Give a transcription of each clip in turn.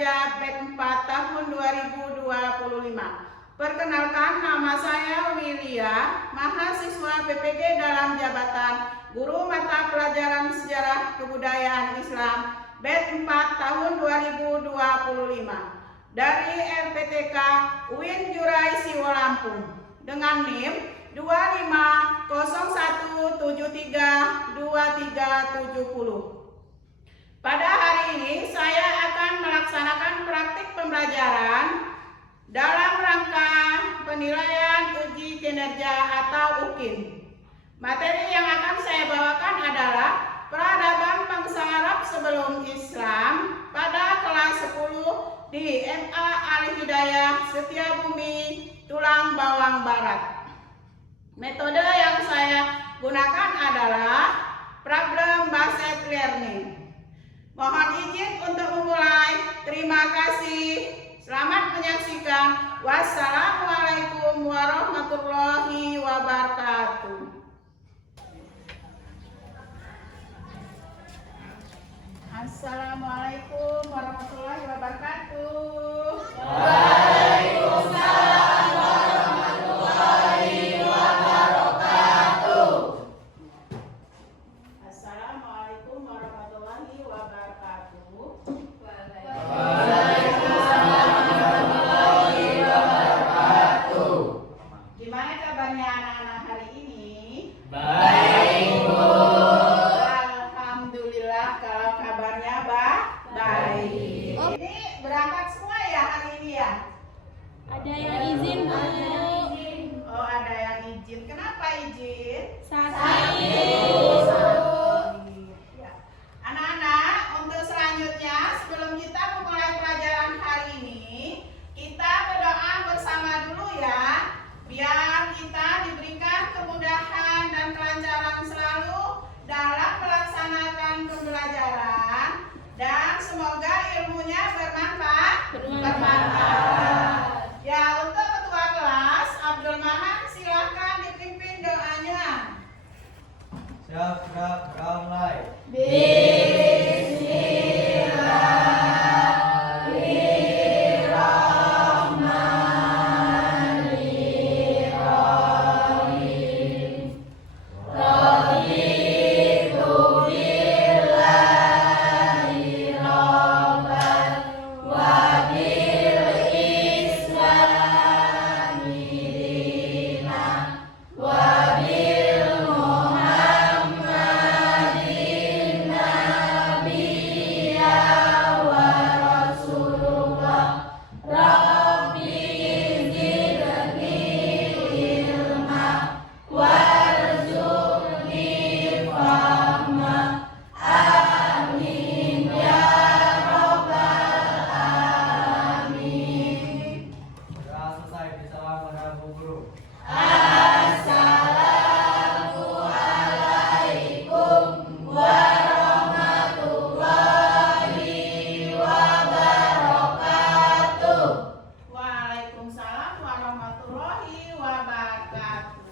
Derajat B4 tahun 2025. Perkenalkan, nama saya Wilia, mahasiswa PPG dalam jabatan Guru Mata Pelajaran Sejarah Kebudayaan Islam B4 tahun 2025 dari LPTK UIN Jurai Siwo Lampung dengan NIM 2501732370. Pada hari ini saya akan melaksanakan praktik pembelajaran dalam rangka penilaian uji kinerja atau UKIN. Materi yang akan saya bawakan adalah peradaban bangsa Arab sebelum Islam pada kelas 10 di MA Al-Hidayah Setiabumi, Tulang Bawang Barat. Metode yang saya gunakan adalah problem based learning. Mohon izin untuk memulai. Terima kasih. Selamat menyaksikan. Wassalamualaikum warahmatullahi wabarakatuh. Assalamualaikum warahmatullahi wabarakatuh. Waalaikumsalam warahmatullahi wabarakatuh. Assalamualaikum warahmatullahi wabarakatuh. Waalaikumsalam warahmatullahi wabarakatuh. Gimana kabarnya anak-anak hari ini? Baik, Bu. Alhamdulillah kalau kabarnya baik. Ini berangkat semua ya hari ini ya? Ada yang izin, Bu. Oh, ada yang izin. Kenapa izin? Sakit. Ya. Anak-anak, untuk selanjutnya sebelum kita memulai pelajaran hari ini, kita berdoa bersama dulu ya, biar kita diberikan kemudahan dan kelancaran selalu dalam melaksanakan pembelajaran dan semoga ilmunya bermanfaat. Ya, untuk ketua kelas Abdul Manan silahkan dipimpin doanya. Siap, mulai. Waalaikumsalam warahmatullahi wabarakatuh.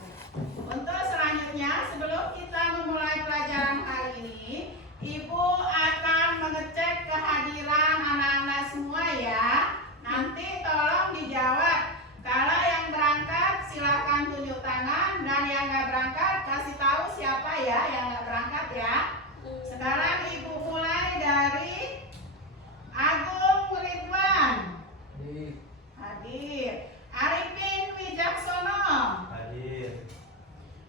Untuk selanjutnya, sebelum kita memulai pelajaran hari ini, Ibu akan mengecek kehadiran anak-anak semua ya. Nanti tolong dijawab. Kalau yang berangkat silakan tunjuk tangan, dan yang nggak berangkat kasih tahu siapa ya yang nggak berangkat ya. Sekarang Ibu mulai dari Agung Ridwan. Hadir. Arifin Wijaksono. Hadir.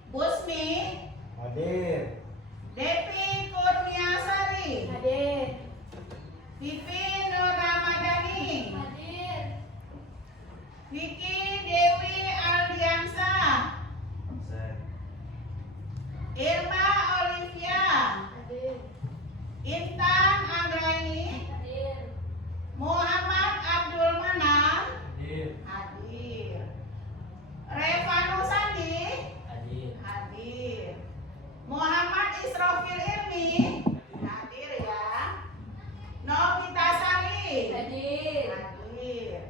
Busmi. Hadir. Devi Kurniasari. Hadir. Vivi Nur Ramadhani. Hadir. Vicky Dewi Aldiansa. Irma Olivia. Hadir. Intan Anggraini. Hadir. Muhammad Abdul Manan. Hadir. Hadir. Revanu Sandi. Hadir. Hadir. Muhammad Isrofil Ilmi. Hadir ya. Novita Sari. Hadir. Hadir.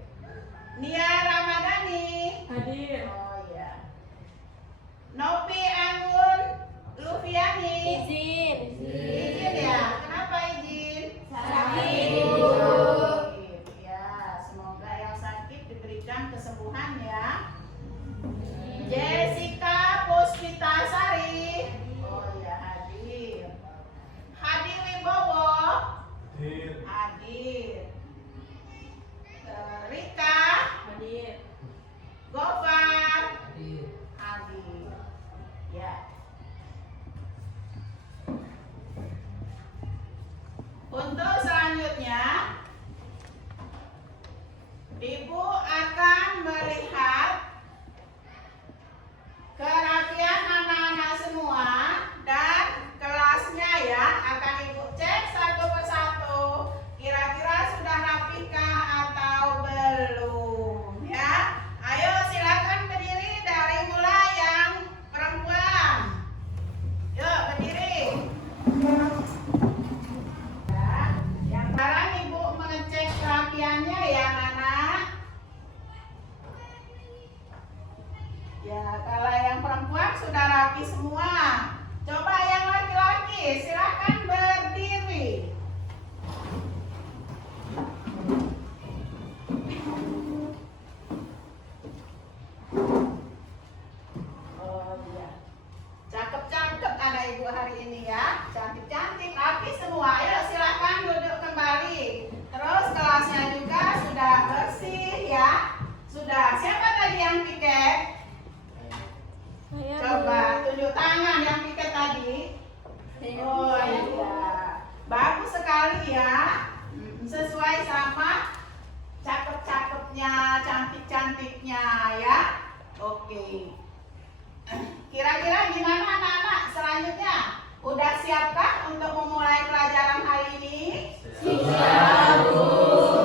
Nia Ramadhani. Hadir. Oh ya. Nopi Anggun Lufiani. Izin. Izin ya. Kenapa izin? Sakit. Sakit. panjang kesembuhan ya. Jessica Puspitasari. Oh ya, hadir. Hadi Wibowo. Hadir. Hadir. Rika. Hadir. Gofar. Hadir. Hadir. Ya. Untuk selanjutnya, Ibu akan melihat kerapian anak-anak semua dan kelasnya ya. Akan Ibu cek satu persatu. Kira-kira sudah rapikah atau belum ya. Ayo silakan berdiri dari mulai yang perempuan. Yuk berdiri. Ya, yang sekarang Ibu mengecek kerapiannya ya anak. Ya, kalau yang perempuan sudah rapi semua. Coba yang laki-laki, silakan berdiri. Oh iya. Cakep-cakep anak ibu hari ini ya. Cantik-cantik, rapi semua. Ayo silakan duduk kembali. Terus kelasnya juga sudah bersih ya. Sudah. Siapa tadi yang piket? Saya Coba tunjuk tangan yang piket tadi. Oh iya. Bagus sekali ya. Sesuai sama cakep-cakepnya, cantik-cantiknya ya. Oke. Kira-kira gimana anak-anak selanjutnya? Udah siapkah untuk memulai pelajaran hari ini? Siap, Bu.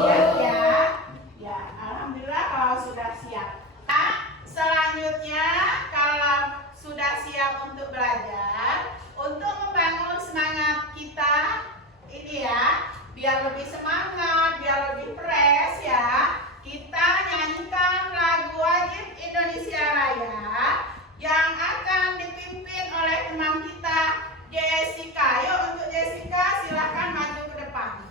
Siap ya. Ya, alhamdulillah kalau sudah siap. Nah, selanjutnya kalau sudah siap untuk belajar, untuk membangun semangat kita ini ya, biar lebih semangat, biar lebih fresh ya, kita nyanyikan lagu wajib Indonesia Raya yang akan dipimpin oleh teman kita Jessica. Yuk untuk Jessica silahkan maju ke depan.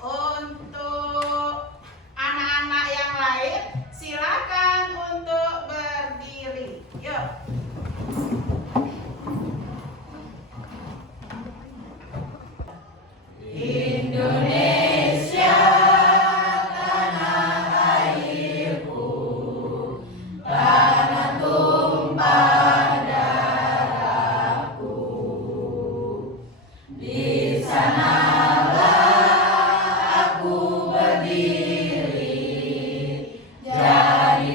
Untuk anak-anak yang lain silakan untuk berdiri. Yuk. Indonesia tanah airku, tanah tumpah darahku. Di sanalah aku berdiri, jadi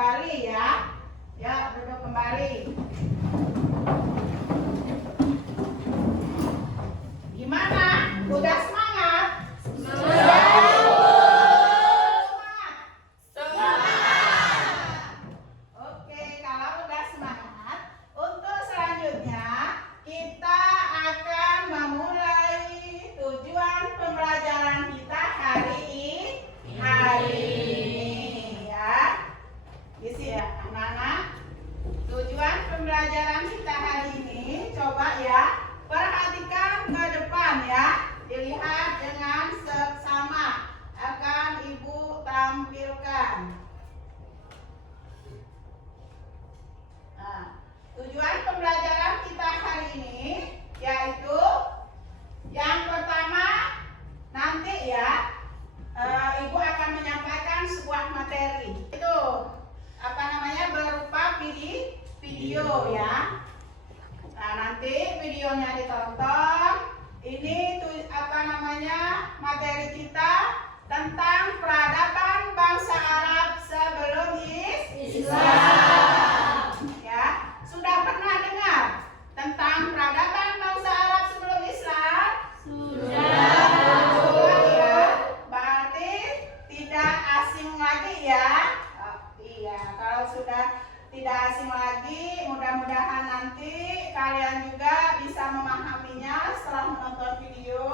kembali ya. Ya, duduk kembali. Gimana? Udah semangat? Oke, kalau udah semangat, untuk selanjutnya kita akan memulai tujuan pembelajaran kita hari ini ya. Isi ya anak-anak. Tujuan pembelajaran kita hari ini, coba ya perhatikan ke depan ya. Dilihat dengan seksama, akan Ibu tampilkan. Nah, tujuan pembelajaran kita hari ini yaitu yang pertama, nanti ya Ibu akan menyampaikan sebuah materi. Itu berupa video ya. Nah, nanti videonya ditonton. Ini materi kita tentang peradaban bangsa Arab sebelum Islam. Ya, sudah pernah dengar tentang peradaban bangsa Arab sebelum Islam? Sudah ya. Berarti tidak asing lagi ya. Iya, kalau sudah tidak asing lagi, mudah-mudahan nanti kalian juga bisa memahaminya setelah menonton video.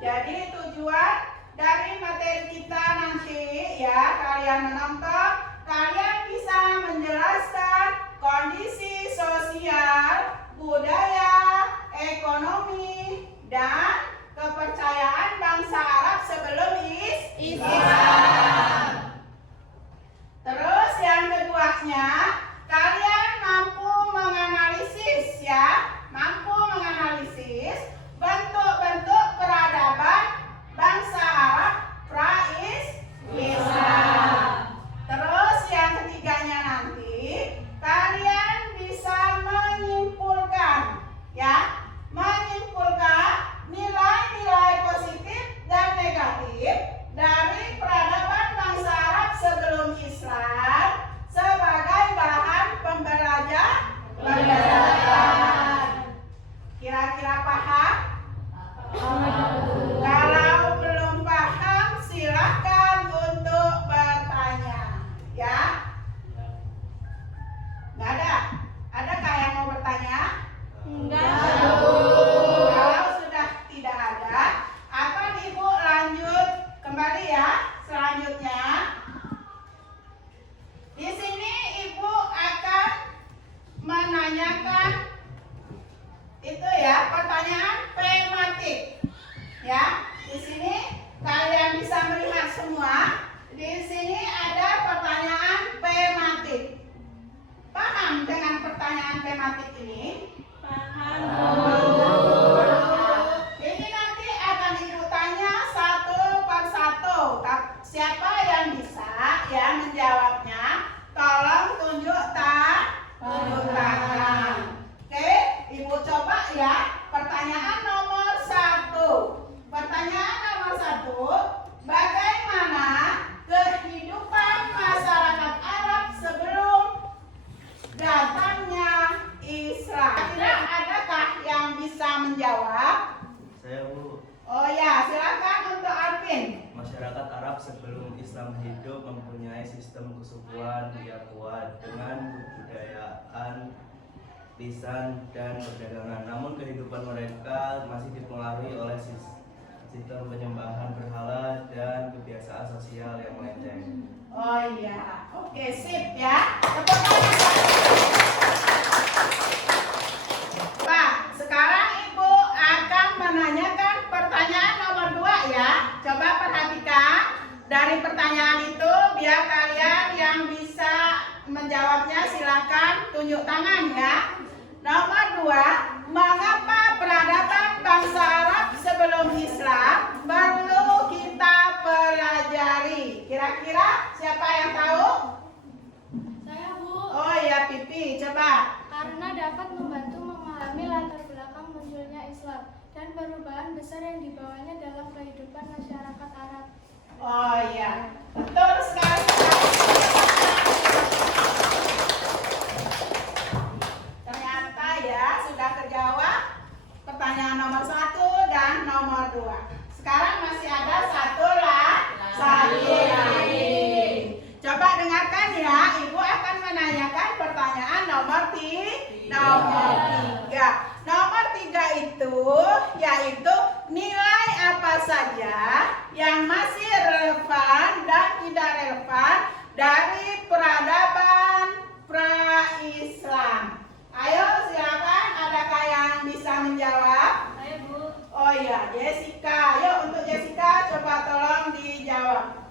Jadi tujuan dari materi kita nanti ya, kalian menonton, kalian bisa menjelaskan kondisi sosial, budaya, ekonomi, dan kepercayaan bangsa Arab sebelum Islam. Terus yang keduanya, kalian mampu menganalisis ya, bentuk-bentuk peradaban bangsa Arab pra-Islam. Terus yang ketiganya nanti, kalian bisa menyimpulkan nilai-nilai positif dan negatif dari peradaban bangsa Arab sebelum Islam sebagai bahan pembelajaran. Kira-kira paham? Kalau belum paham, silakan untuk bertanya. Ya? Nggak ada? Adakah yang mau bertanya? Enggak. Kalau sudah tidak ada, akan Ibu lanjut kembali ya. Selanjutnya, di sini Ibu akan menanyakan itu ya, pertanyaan tematik. Ya, di sini kalian bisa melihat semua. Di sini ada pertanyaan tematik. Paham dengan pertanyaan tematik ini? Paham. Ini nanti akan Ibu tanya satu per satu. Siapa yang bisa ya menjawabnya? Tolong tunjuk tangan. Oke, Ibu coba ya. Pertanyaan nomor 1. Pertanyaan nomor 1. Bagaimana kehidupan masyarakat Arab sebelum datangnya Islam? Kira adakah yang bisa menjawab? Saya, Bu. Oh ya, silakan untuk Alvin. Masyarakat Arab sebelum Islam hidup mempunyai sistem kesukuan yang kuat dengan kebudayaan, lisan, dan perdagangan. Namun kehidupan mereka masih dipengaruhi oleh sistem penyembahan berhala dan kebiasaan sosial yang melenceng. Oh iya, oke, sip ya. Tepuk tangan. Pak, sekarang Ibu akan menanyakan pertanyaan nomor 2 ya. Coba perhatikan dari pertanyaan itu, biar kalian yang bisa menjawabnya silakan tunjuk tangan ya. Nomor 2, mengapa peradaban bangsa Arab sebelum Islam perlu kita pelajari? Kira-kira siapa yang tahu? Saya, Bu. Oh ya, Pipi, coba. Karena dapat membantu memahami latar belakang munculnya Islam dan perubahan besar yang dibawanya dalam kehidupan masyarakat Arab. Oh iya, betul sekali. yang masih relevan dan tidak relevan dari peradaban pra-Islam. Ayo silakan, adakah yang bisa menjawab? Ayo Bu. Oh iya, Jessica. Yuk untuk Jessica coba tolong dijawab.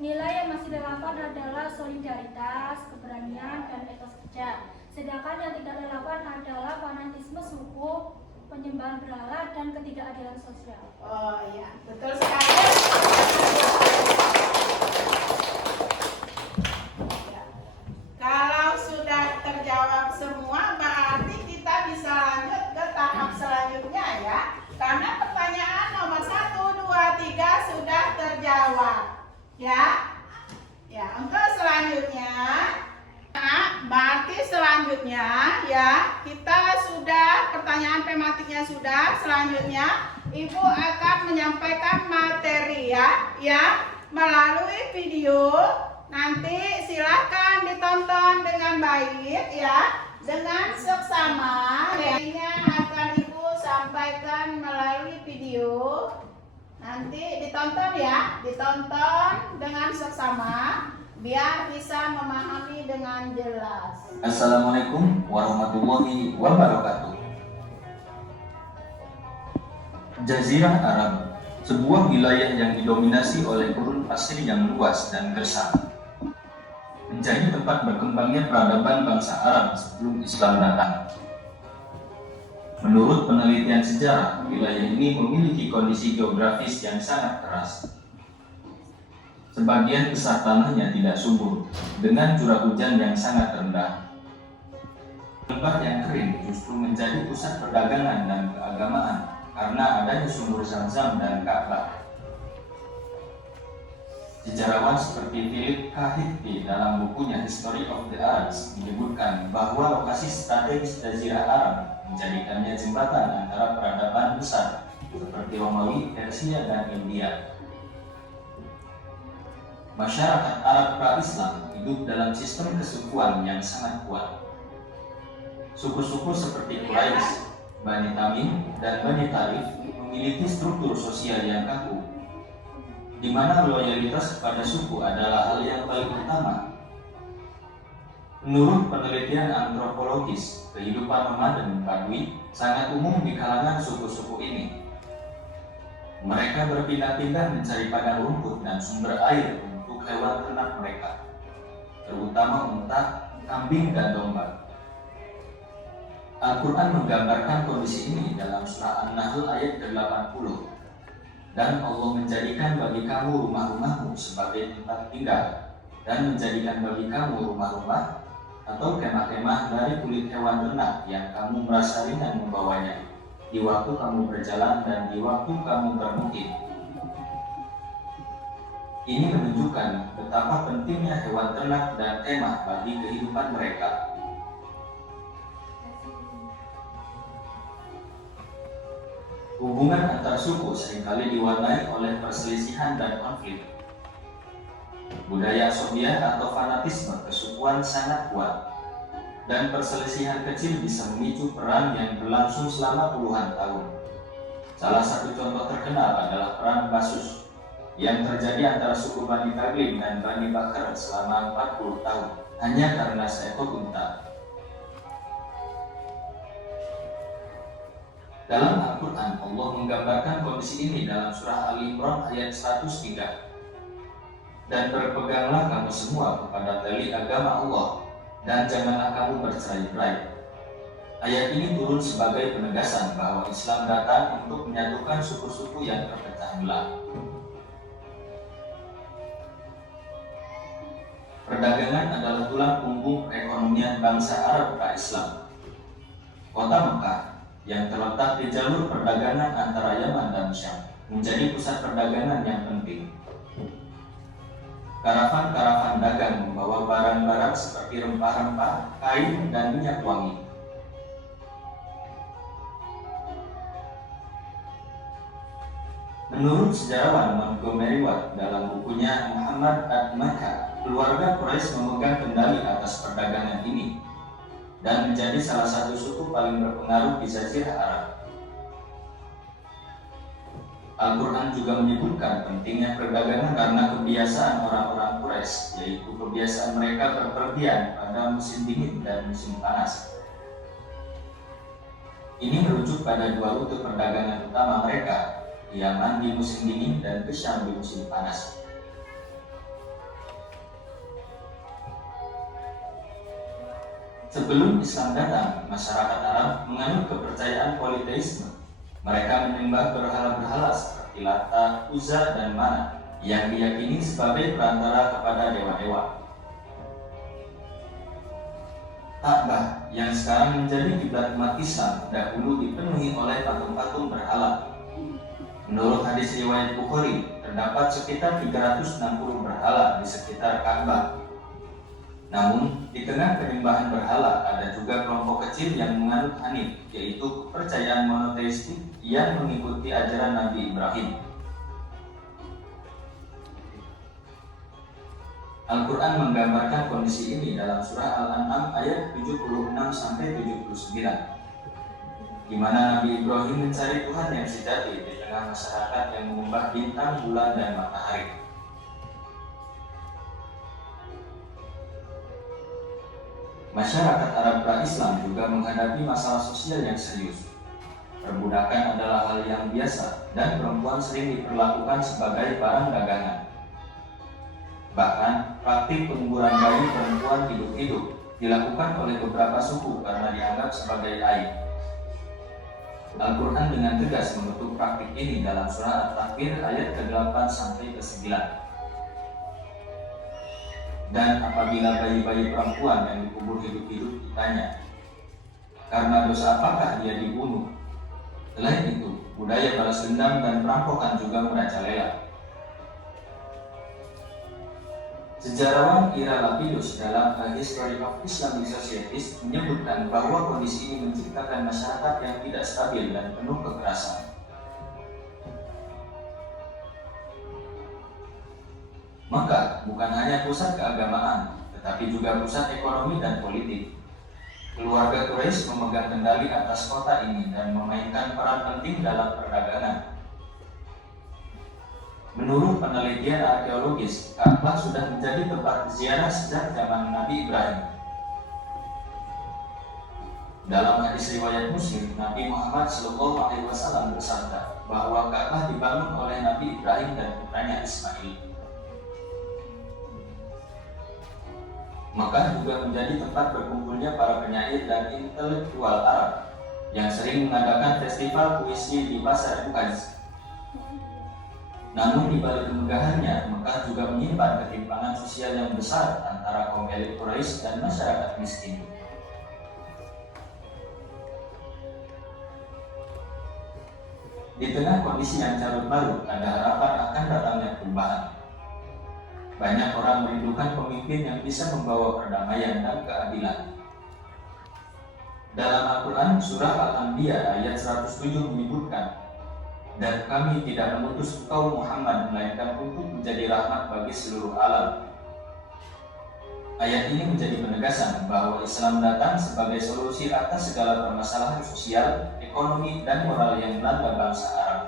Nilai yang masih relevan adalah solidaritas, keberanian, dan etos kerja. Sedangkan yang tidak relevan adalah fanatisme suku, penyembahan berhala, dan ketidakadilan sosial. Oh iya, betul sekali. Ya. Kalau sudah terjawab semua, berarti kita bisa lanjut ke tahap selanjutnya ya. Karena pertanyaan nomor 1, 2, 3 sudah terjawab. Ya. Ya, untuk selanjutnya, nah, berarti selanjutnya ya, kita sudah pertanyaan tematiknya sudah. Selanjutnya Ibu akan menyampaikan materi ya melalui video. Nanti silahkan ditonton dengan baik ya, dengan seksama. Materinya akan Ibu sampaikan melalui video. Nanti ditonton ya, ditonton dengan seksama biar bisa memahami dengan jelas. Assalamualaikum warahmatullahi wabarakatuh. Jazirah Arab, sebuah wilayah yang didominasi oleh gurun pasir yang luas dan gersang, menjadi tempat berkembangnya peradaban bangsa Arab sebelum Islam datang. Menurut penelitian sejarah, wilayah ini memiliki kondisi geografis yang sangat keras. Sebagian besar tanahnya tidak subur, dengan curah hujan yang sangat rendah. Tempat yang kering justru menjadi pusat perdagangan dan keagamaan karena adanya sumur Zam-Zam dan Ka'bah. Sejarawan seperti Philip K. Hitti dalam bukunya History of the Arabs menyebutkan bahwa lokasi strategis Jazirah Arab menjadikannya jembatan antara peradaban besar seperti Romawi, Persia, dan India. Masyarakat Arab pra-Islam hidup dalam sistem kesukuan yang sangat kuat. Suku-suku seperti Quraisy, Bani Tamim, dan Bani Tarif memiliki struktur sosial yang kaku, di mana loyalitas kepada suku adalah hal yang paling utama. Menurut penelitian antropologis, kehidupan nomaden Badui sangat umum di kalangan suku-suku ini. Mereka berpindah-pindah mencari padang rumput dan sumber air untuk hewan ternak mereka, terutama unta, kambing, dan domba. Al-Quran menggambarkan kondisi ini dalam surah An-Nahl ayat ke-80. Dan Allah menjadikan bagi kamu rumah-rumahmu sebagai tempat tinggal, dan menjadikan bagi kamu rumah-rumah atau kemah-kemah dari kulit hewan ternak yang kamu merasa ringan membawanya di waktu kamu berjalan dan di waktu kamu bermukim. Ini menunjukkan betapa pentingnya hewan ternak dan kemah bagi kehidupan mereka. Hubungan antar suku seringkali diwarnai oleh perselisihan dan konflik. Budaya asobiah atau fanatisme kesukuan sangat kuat, dan perselisihan kecil bisa memicu perang yang berlangsung selama puluhan tahun. Salah satu contoh terkenal adalah perang Basus yang terjadi antara suku Bani Taglim dan Bani Bakar selama 40 tahun hanya karena seekor unta. Dalam Al-Quran, Allah menggambarkan kondisi ini dalam surah Al-Imran ayat 103. Dan berpeganglah kamu semua kepada tali agama Allah, dan janganlah kamu bercerai-berai. Ayat ini turun sebagai penegasan bahwa Islam datang untuk menyatukan suku-suku yang terpecah belah. Perdagangan adalah tulang punggung perekonomian bangsa Arab pra-Islam. Kota Mekah yang terletak di jalur perdagangan antara Yaman dan Syam menjadi pusat perdagangan yang penting. Karavan-karavan dagang membawa barang-barang seperti rempah-rempah, kain, dan minyak wangi. Menurut sejarawan Montgomery Watt dalam bukunya Muhammad ad-Makka, keluarga Quraisy memegang kendali atas perdagangan ini dan menjadi salah satu suku paling berpengaruh di Jazirah Arab. Al-Quran juga menyebutkan pentingnya perdagangan karena kebiasaan orang-orang Quraisy, yaitu kebiasaan mereka berpergian pada musim dingin dan musim panas. Ini merujuk pada dua rute perdagangan utama mereka, Yaman di musim dingin dan ke Syam di musim panas. Sebelum Islam datang, masyarakat Arab menganut kepercayaan politeisme. Mereka menyembah berhala-berhala seperti Lata, Uzza, dan Manat yang diyakini sebagai perantara kepada dewa-dewa. Ka'bah yang sekarang menjadi kiblat umat Islam dahulu dipenuhi oleh patung-patung berhala. Menurut hadis riwayat Bukhari, terdapat sekitar 360 berhala di sekitar Ka'bah. Namun, di tengah penyembahan berhala ada juga kelompok kecil yang menganut Hanif, yaitu kepercayaan monoteistik yang mengikuti ajaran Nabi Ibrahim. Al-Quran menggambarkan kondisi ini dalam surah Al-An'am ayat 76-79, di mana Nabi Ibrahim mencari Tuhan yang sejati di tengah masyarakat yang menyembah bintang, bulan, dan matahari. Masyarakat Arab pra-Islam juga menghadapi masalah sosial yang serius. Perbudakan adalah hal yang biasa dan perempuan sering diperlakukan sebagai barang dagangan. Bahkan, praktik penguburan bayi perempuan hidup-hidup dilakukan oleh beberapa suku karena dianggap sebagai aib. Al-Quran dengan tegas mengutuk praktik ini dalam surah At-Takwir ayat ke-8-9. Dan apabila bayi-bayi perempuan yang dikubur hidup-hidup ditanya, karena dosa apakah dia dibunuh? Selain itu, budaya balas dendam dan perampokan juga merajalela. Sejarawan Ira Lapidus dalam A History of Islamic Societies menyebutkan bahwa kondisi ini menciptakan masyarakat yang tidak stabil dan penuh kekerasan. Maka bukan hanya pusat keagamaan, tetapi juga pusat ekonomi dan politik. Keluarga Quraisy memegang kendali atas kota ini dan memainkan peran penting dalam perdagangan. Menurut penelitian arkeologis, Ka'bah sudah menjadi tempat ziarah sejak zaman Nabi Ibrahim. Dalam hadis riwayat Muslim, Nabi Muhammad SAW bersabda bahwa Ka'bah dibangun oleh Nabi Ibrahim dan putranya Ismail. Mekah juga menjadi tempat berkumpulnya para penyair dan intelektual Arab yang sering mengadakan festival puisi di pasar Bukhari. Namun di balik kemegahannya, Mekah juga menyimpan ketimpangan sosial yang besar antara kaum elit Quraisy dan masyarakat miskin. Di tengah kondisi yang carut marut, ada harapan akan datangnya perubahan. Banyak orang merindukan pemimpin yang bisa membawa perdamaian dan keadilan. Dalam Al-Quran, surah Al-Anbiya ayat 107 menyebutkan, dan kami tidak mengutus engkau Muhammad melainkan untuk menjadi rahmat bagi seluruh alam. Ayat ini menjadi penegasan bahwa Islam datang sebagai solusi atas segala permasalahan sosial, ekonomi, dan moral yang melanda bangsa Arab.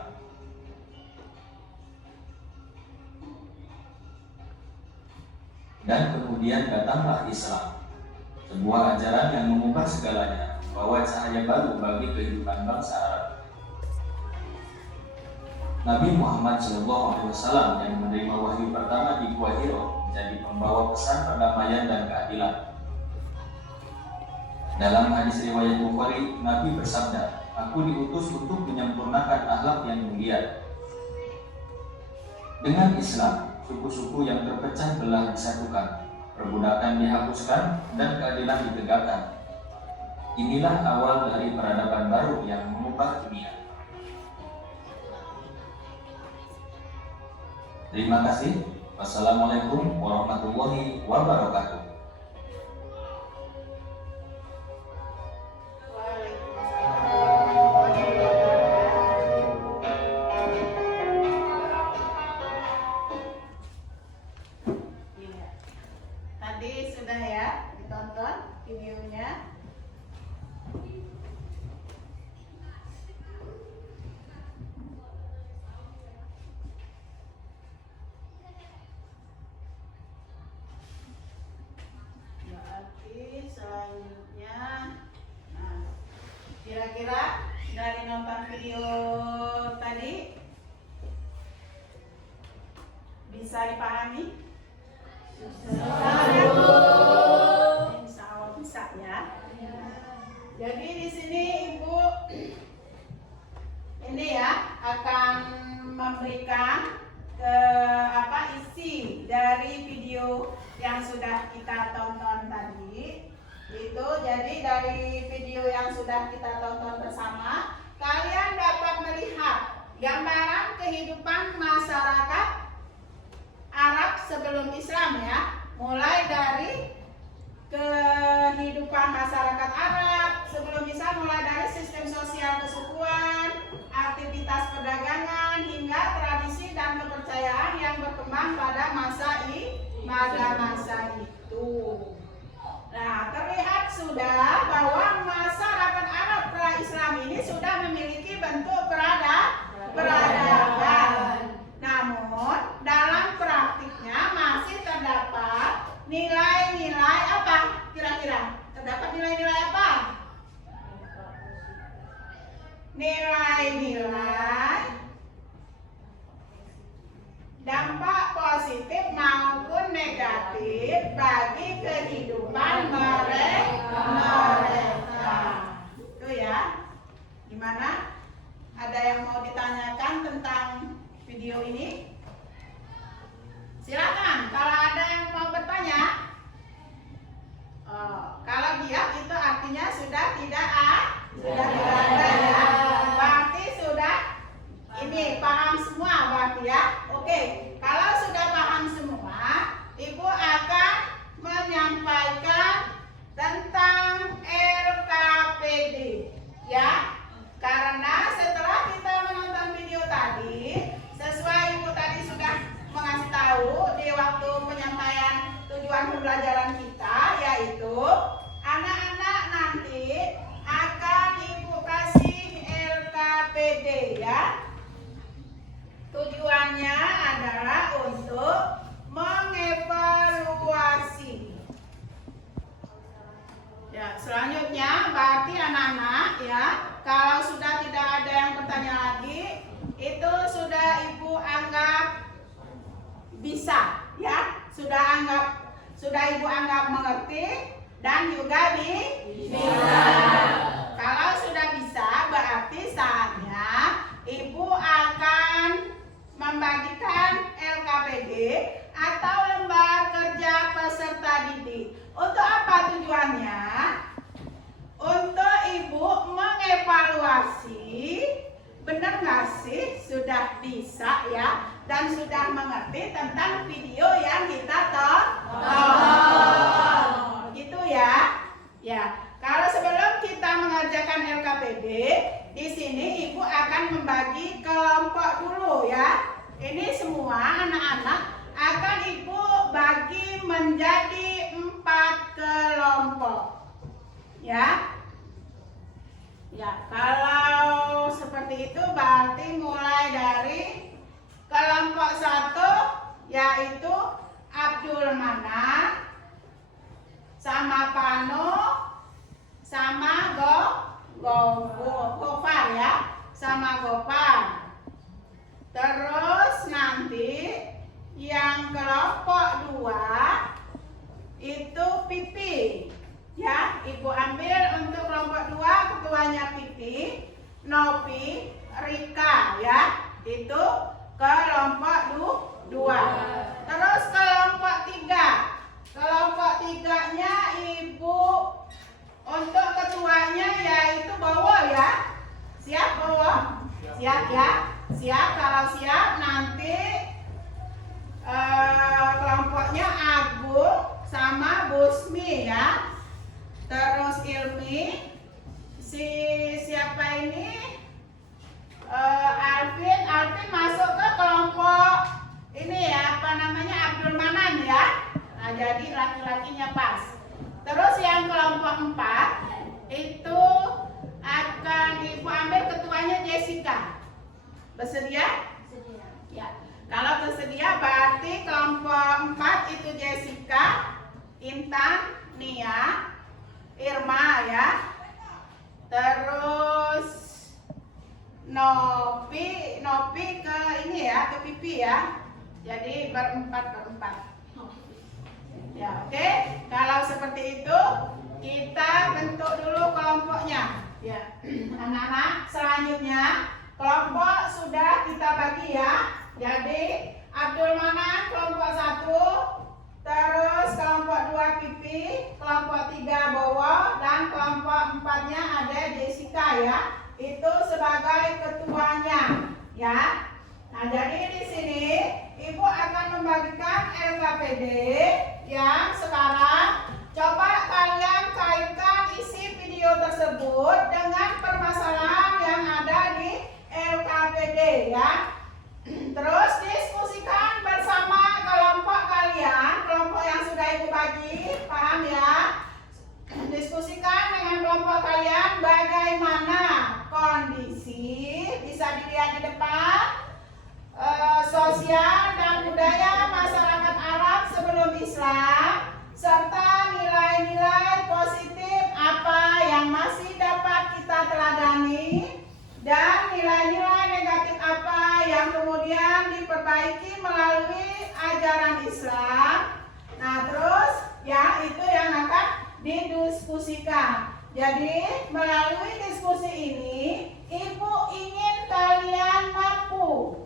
Dan kemudian datanglah Islam, sebuah ajaran yang mengubah segalanya, membawa cahaya baru bagi kehidupan bangsa Arab. Nabi Muhammad SAW yang menerima wahyu pertama di Gua Hiro menjadi pembawa pesan perdamaian dan keadilan. Dalam hadis riwayat Bukhari, Nabi bersabda, "Aku diutus untuk menyempurnakan akhlak yang mulia." Dengan Islam, suku-suku yang terpecah belah disatukan, perbudakan dihapuskan, dan keadilan ditegakkan. Inilah awal dari peradaban baru yang mengubah dunia. Terima kasih. Wassalamualaikum warahmatullahi wabarakatuh. Tadi sudah ya ditonton videonya. yang nonton video tadi bisa dipahami? Insya Allah bisa ya. Jadi di sini Ibu ini ya akan memberikan isi dari video yang sudah kita tonton tadi. Itu jadi dari video yang sudah kita tonton bersama, kalian dapat melihat gambaran kehidupan masyarakat Arab sebelum Islam ya. Mulai dari kehidupan masyarakat Arab sebelum Islam, mulai dari sistem sosial kesukuan, aktivitas perdagangan, hingga tradisi dan kepercayaan yang berkembang pada masa itu. Nah, terlihat sudah bahwa masyarakat Arab pra-Islam ini sudah memiliki bentuk peradaban. Namun, dalam praktiknya masih terdapat nilai-nilai apa? Kira-kira terdapat nilai-nilai apa? Nilai-nilai dampak positif maupun negatif bagi kehidupan mereka. Itu ya. Gimana? Ada yang mau ditanyakan tentang video ini? Silakan. Kalau ada yang mau bertanya. Kalau diam itu artinya sudah tidak ada ya. Berarti sudah ini paham semua berarti ya. Oke, kalau sudah paham semua, Ibu akan menyampaikan tentang LKPD ya. Karena setelah kita menonton video tadi, sesuai Ibu tadi sudah mengasih tahu di waktu penyampaian tujuan pembelajaran kita, yaitu anak-anak nanti akan Ibu kasih LKPD ya. Tujuannya adalah untuk mengevaluasi. Ya, selanjutnya berarti anak-anak ya, kalau sudah tidak ada yang bertanya lagi, itu sudah Ibu anggap bisa ya, sudah Ibu anggap mengerti dan juga bisa. Kalau sudah bisa, berarti saatnya Ibu akan membagikan LKPD atau lembar kerja peserta didik. Untuk apa tujuannya? Untuk Ibu mengevaluasi, benar nggak sih sudah bisa ya dan sudah mengerti tentang video yang kita tonton. Gitu ya. Ya, kalau sebelum kita mengerjakan LKPD, di sini Ibu akan membagi kelompok dulu ya. Ini semua anak-anak akan Ibu bagi menjadi 4 kelompok. Ya. Ya, kalau seperti itu berarti mulai dari kelompok 1 yaitu Abdul Manan sama Pano sama Gofar ya, sama Gofar. Terus nanti yang kelompok 2 itu Pipi ya. Ibu ambil untuk kelompok 2 ketuanya Pipi, Nopi, Rika ya. Itu kelompok 2. Terus kelompok 3. Kelompok 3-nya Ibu untuk ketuanya yaitu Bowo ya. Siap Bowo? Siap ya? Siap. Kalau siap nanti kelompoknya Agung sama Busmi ya. Terus Ilmi, si siapa ini? Alvin masuk ke kelompok ini ya, apa namanya, Abdul Manan ya. Nah, jadi laki-lakinya pas. Terus yang kelompok 4 itu akan Ibu ambil ketuanya Jessica. Bersedia? Ya. Kalau tersedia berarti kelompok 4 itu Jessica, Intan, Nia, Irma ya. Terus Nopi ke ini ya, ke pipi ya. Jadi berempat. Ya, oke. Kalau seperti itu, kita bentuk dulu kelompoknya. Ya, anak-anak, selanjutnya kelompok sudah kita bagi ya. Jadi Abdul Manan kelompok 1, terus kelompok 2 pipi, kelompok 3 Bowo, dan kelompok 4-nya ada Jessica ya. Itu sebagai ketuanya ya. Nah, jadi di sini Ibu akan membagikan LKPD yang sekarang coba kalian kaitkan isi video tersebut dengan permasalahan yang ada di LKPD ya. Terus diskusikan bersama kelompok kalian, kelompok yang sudah Ibu bagi, paham ya? Diskusikan dengan kelompok kalian bagaimana kondisi, bisa dilihat di depan, sosial dan budaya masyarakat Arab sebelum Islam, serta nilai-nilai positif apa yang masih dapat kita teladani dan nilai-nilai negatif apa yang kemudian diperbaiki melalui ajaran Islam. Nah, terus ya itu yang akan didiskusikan. Jadi melalui diskusi ini Ibu ingin kalian mampu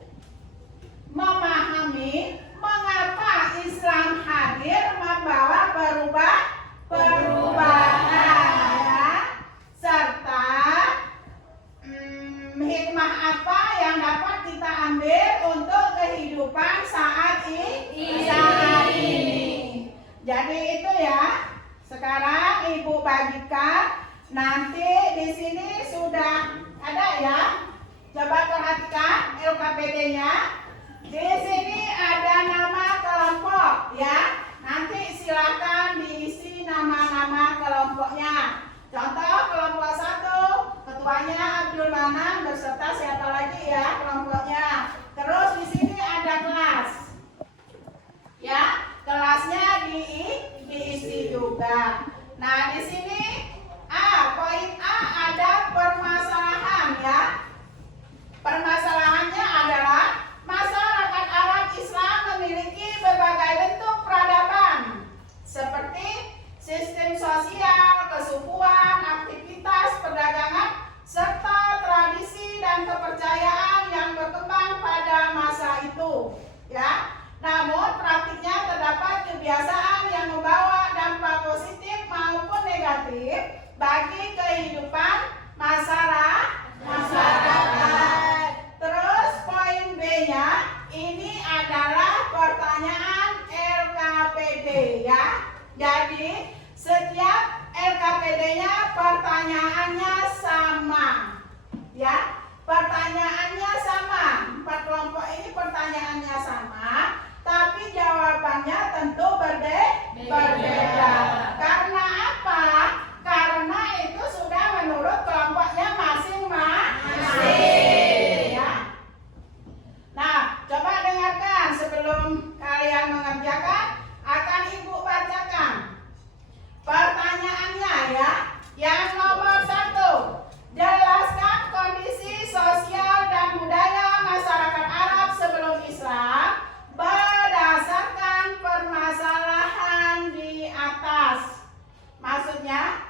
memahami mengapa Islam hadir membawa perubahan ya, serta hikmah apa yang dapat kita ambil untuk kehidupan saat ini. Jadi itu ya. Sekarang Ibu bagikan. Nanti di sini sudah ada ya. Coba perhatikan LKPD-nya. Di sini ada nama kelompok ya. Nanti silakan diisi nama-nama kelompoknya. Contoh kelompok 1, ketuanya Abdul Manan beserta siapa lagi ya kelompoknya. Terus di sini ada kelas. Ya, kelasnya diisi juga. Nah, di sini poin A ada permasalahan ya. Permasalahannya adalah masyarakat Arab Islam memiliki berbagai bentuk peradaban seperti sistem sosial, kesukuan, aktivitas perdagangan, serta tradisi dan kepercayaan yang berkembang pada masa itu ya. Namun praktiknya terdapat kebiasaan yang membawa dampak positif maupun negatif bagi kehidupan masyarakat. Terus poin B-nya ini adalah pertanyaan LKPD ya. Jadi setiap LKPD-nya pertanyaannya sama ya. Pertanyaannya sama. 4 kelompok ini pertanyaannya sama, tapi jawabannya tentu berbeda. Karena apa? Karena itu sudah menurut kelompoknya masing-masing ya. Nah, coba dengarkan sebelum kalian mengerjakan, akan Ibu bacakan pertanyaannya ya. Yang nomor 1, jelaskan kondisi sosial dan budaya masyarakat Arab sebelum Islam berdasarkan permasalahan di atas. Maksudnya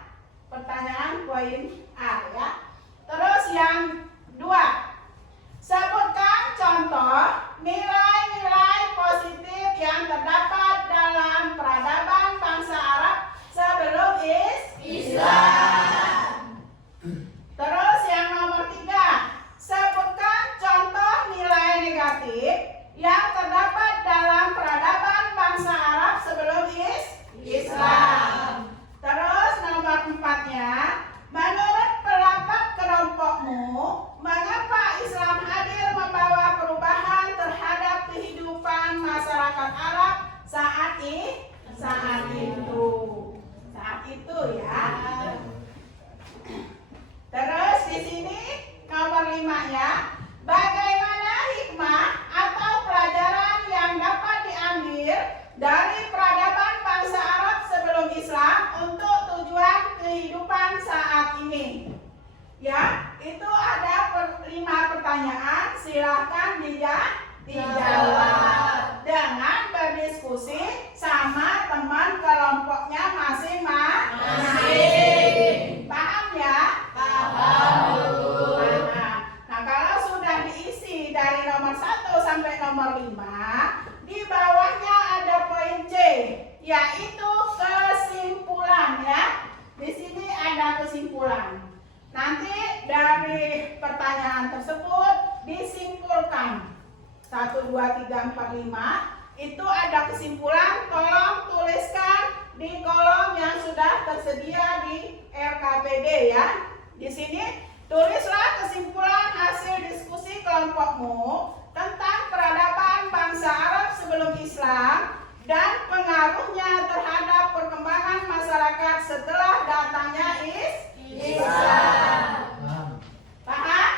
pertanyaan poin A ya. Terus yang 2, sebutkan contoh nilai-nilai positif yang terdapat dalam peradaban bangsa Arab sebelum Islam. Terus yang nomor 3, sebutkan contoh nilai negatif yang terdapat dalam peradaban bangsa Arab sebelum Islam. Terus nomor 4-nya, menurut pendapat kelompokmu, mengapa Islam hadir membawa perubahan terhadap kehidupan masyarakat Arab saat itu ya. Terus di sini nomor 5-nya, bagaimana hikmah atau pelajaran yang dapat diambil dari peradaban bangsa Arab sebelum Islam untuk tujuan kehidupan saat ini. Ya, itu ada 5 dengan berdiskusi sama teman kelompoknya masing-masing. Paham ya? Paham. Nah, kalau sudah diisi dari nomor 1 sampai nomor 5, di bawahnya ada poin C, yaitu kesimpulan ya. Di sini ada kesimpulan. Nanti dari pertanyaan tersebut disimpulkan 1, 2, 3, 4, 5. Itu ada kesimpulan, tolong tuliskan di kolom yang sudah tersedia di RKPD ya. Di sini tulislah kesimpulan hasil diskusi kelompokmu tentang peradaban bangsa Arab sebelum Islam dan pengaruhnya terhadap perkembangan masyarakat setelah datangnya Islam. Paham?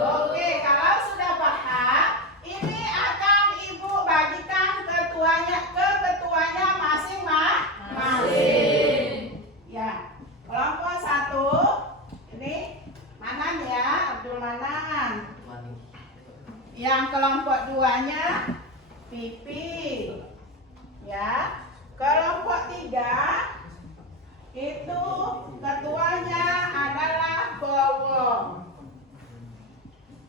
Oke, kalau sudah paham, ini akan Ibu bagikan ke ketuanya masing-masing. Ya, kelompok 1 ini Manan ya, Abdul Manan. Yang kelompok 2-nya Pipi. Ya. Kelompok 3 itu ketuanya adalah Gowong.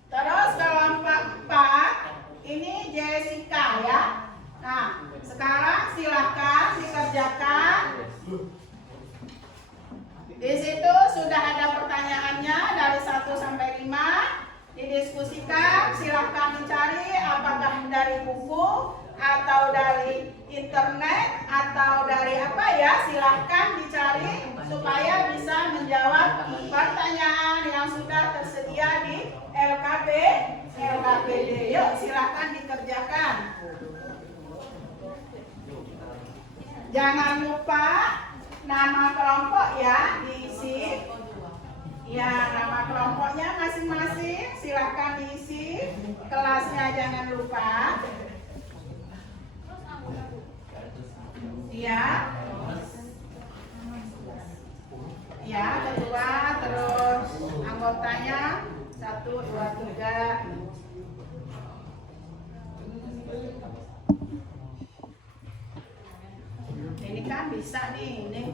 Terus kelompok 4 ini Jessica ya. Nah, sekarang silahkan dikerjakan. Di situ sudah ada pertanyaannya dari 1 sampai 5. Didiskusikan, silahkan dicari apakah dari buku atau dari internet atau dari apa ya, silahkan dicari supaya bisa menjawab pertanyaan yang sudah tersedia di LKPD. Yuk silahkan dikerjakan. Jangan lupa nama kelompok ya diisi. Ya, nama kelompoknya masing-masing silahkan diisi. Kelasnya jangan lupa. Ya. Ya, ketua, terus anggotanya 1, 2, 3. Ini kan bisa nih, ini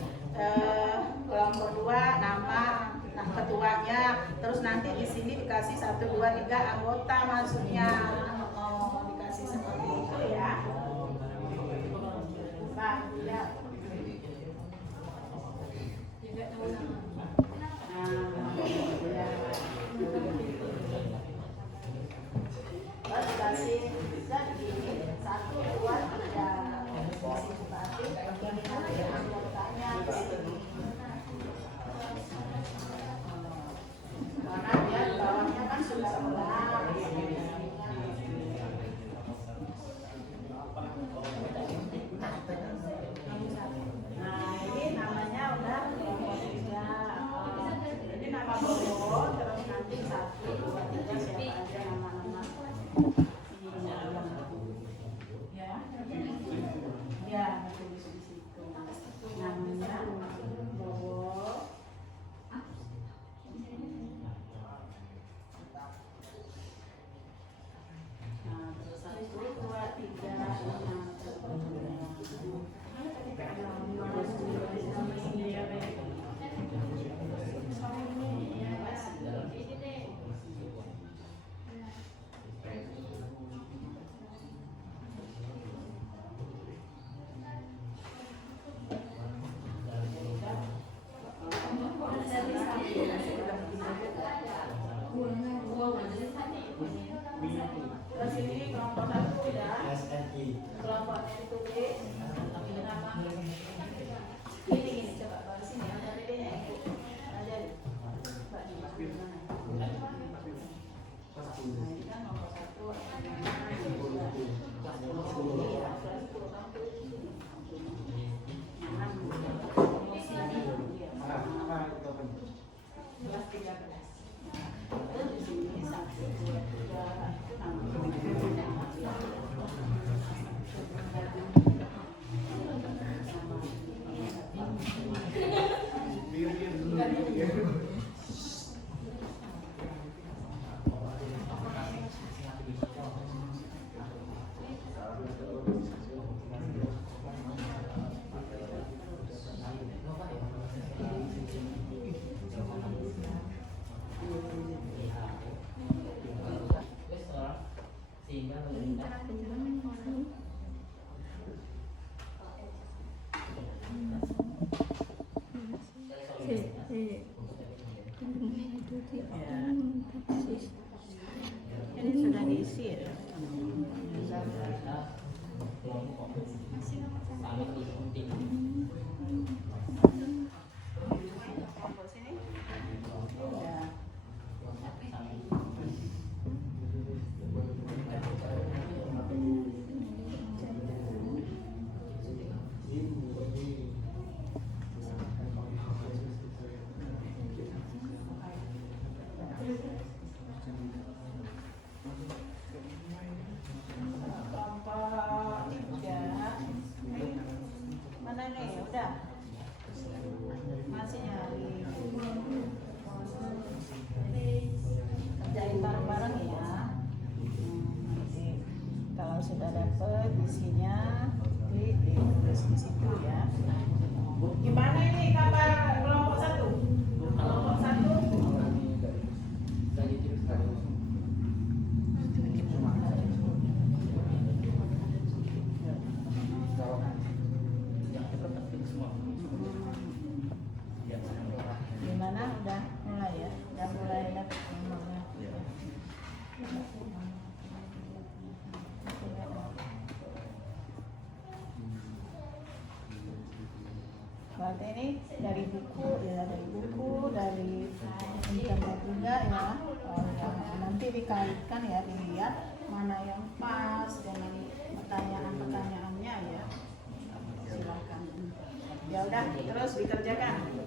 kelompok 2 nama ketuanya, terus nanti di sini dikasih 1, 2, 3 anggota maksudnya. Dikasih seperti itu ya. Pak, ya. Terus dikasih bisa begini 1, 2, 3. Anggotanya di sini. Karena dia di bawahnya kan sudah ulang. Gimana ini kabar kelompok satu? Kelompok satu. Gimana? Udah mulai ya? Udah mulai dapat nomornya. Berarti ini dari buku ya, dari internet juga ya. Oh, ya. Nanti dikaitkan ya, dilihat mana yang pas dengan pertanyaan-pertanyaannya ya. Silakan. Ya udah, terus dikerjakan.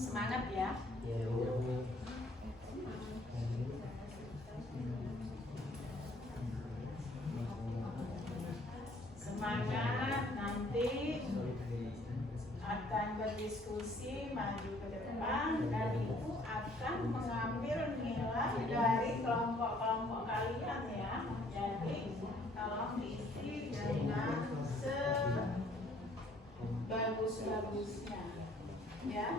Semangat ya. Semangat, nanti akan berdiskusi maju ke depan dan ibu akan mengambil nilai dari kelompok-kelompok kalian ya. Jadi tolong diisi dengan sebagus-bagusnya ya.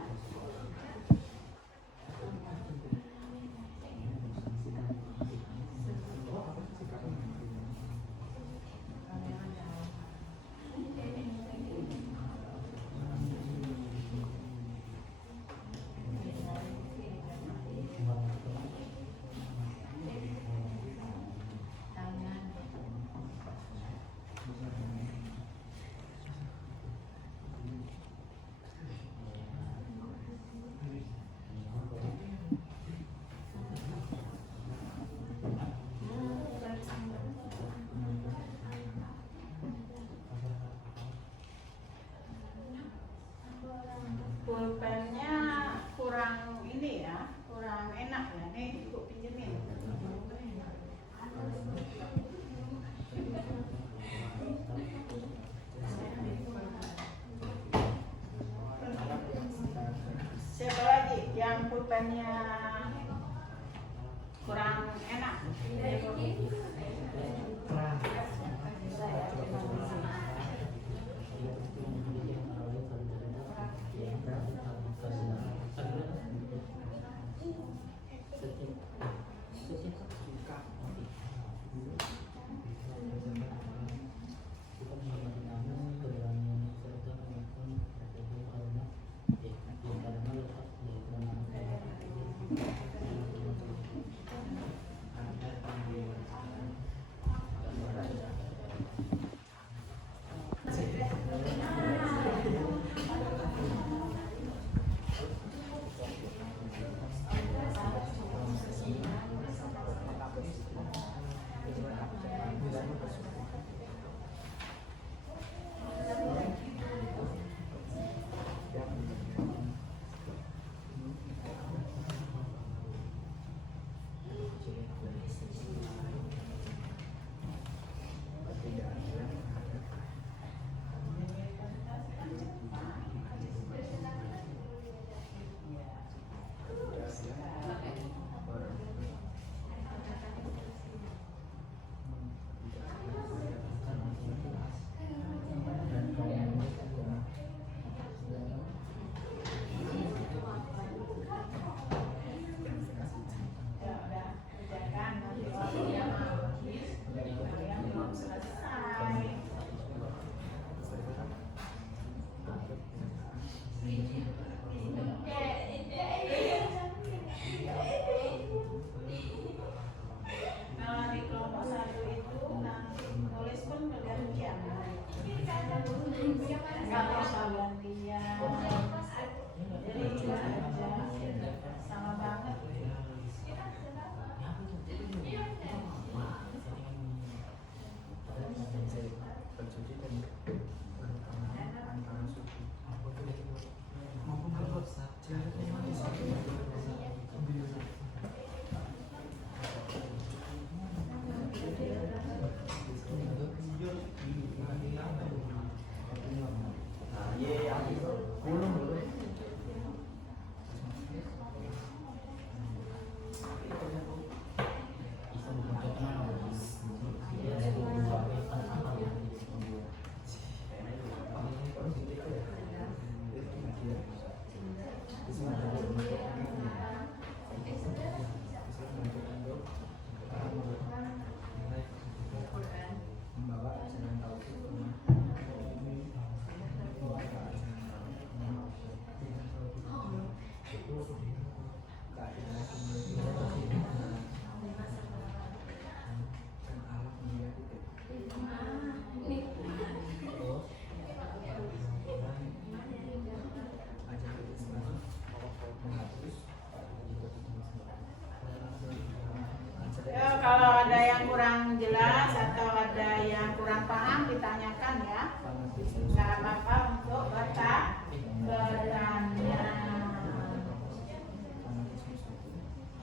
Pulpennya kurang ini ya, kurang enak ya. Nih ibu pinjemin. Siapa lagi yang pulpennya kurang enak?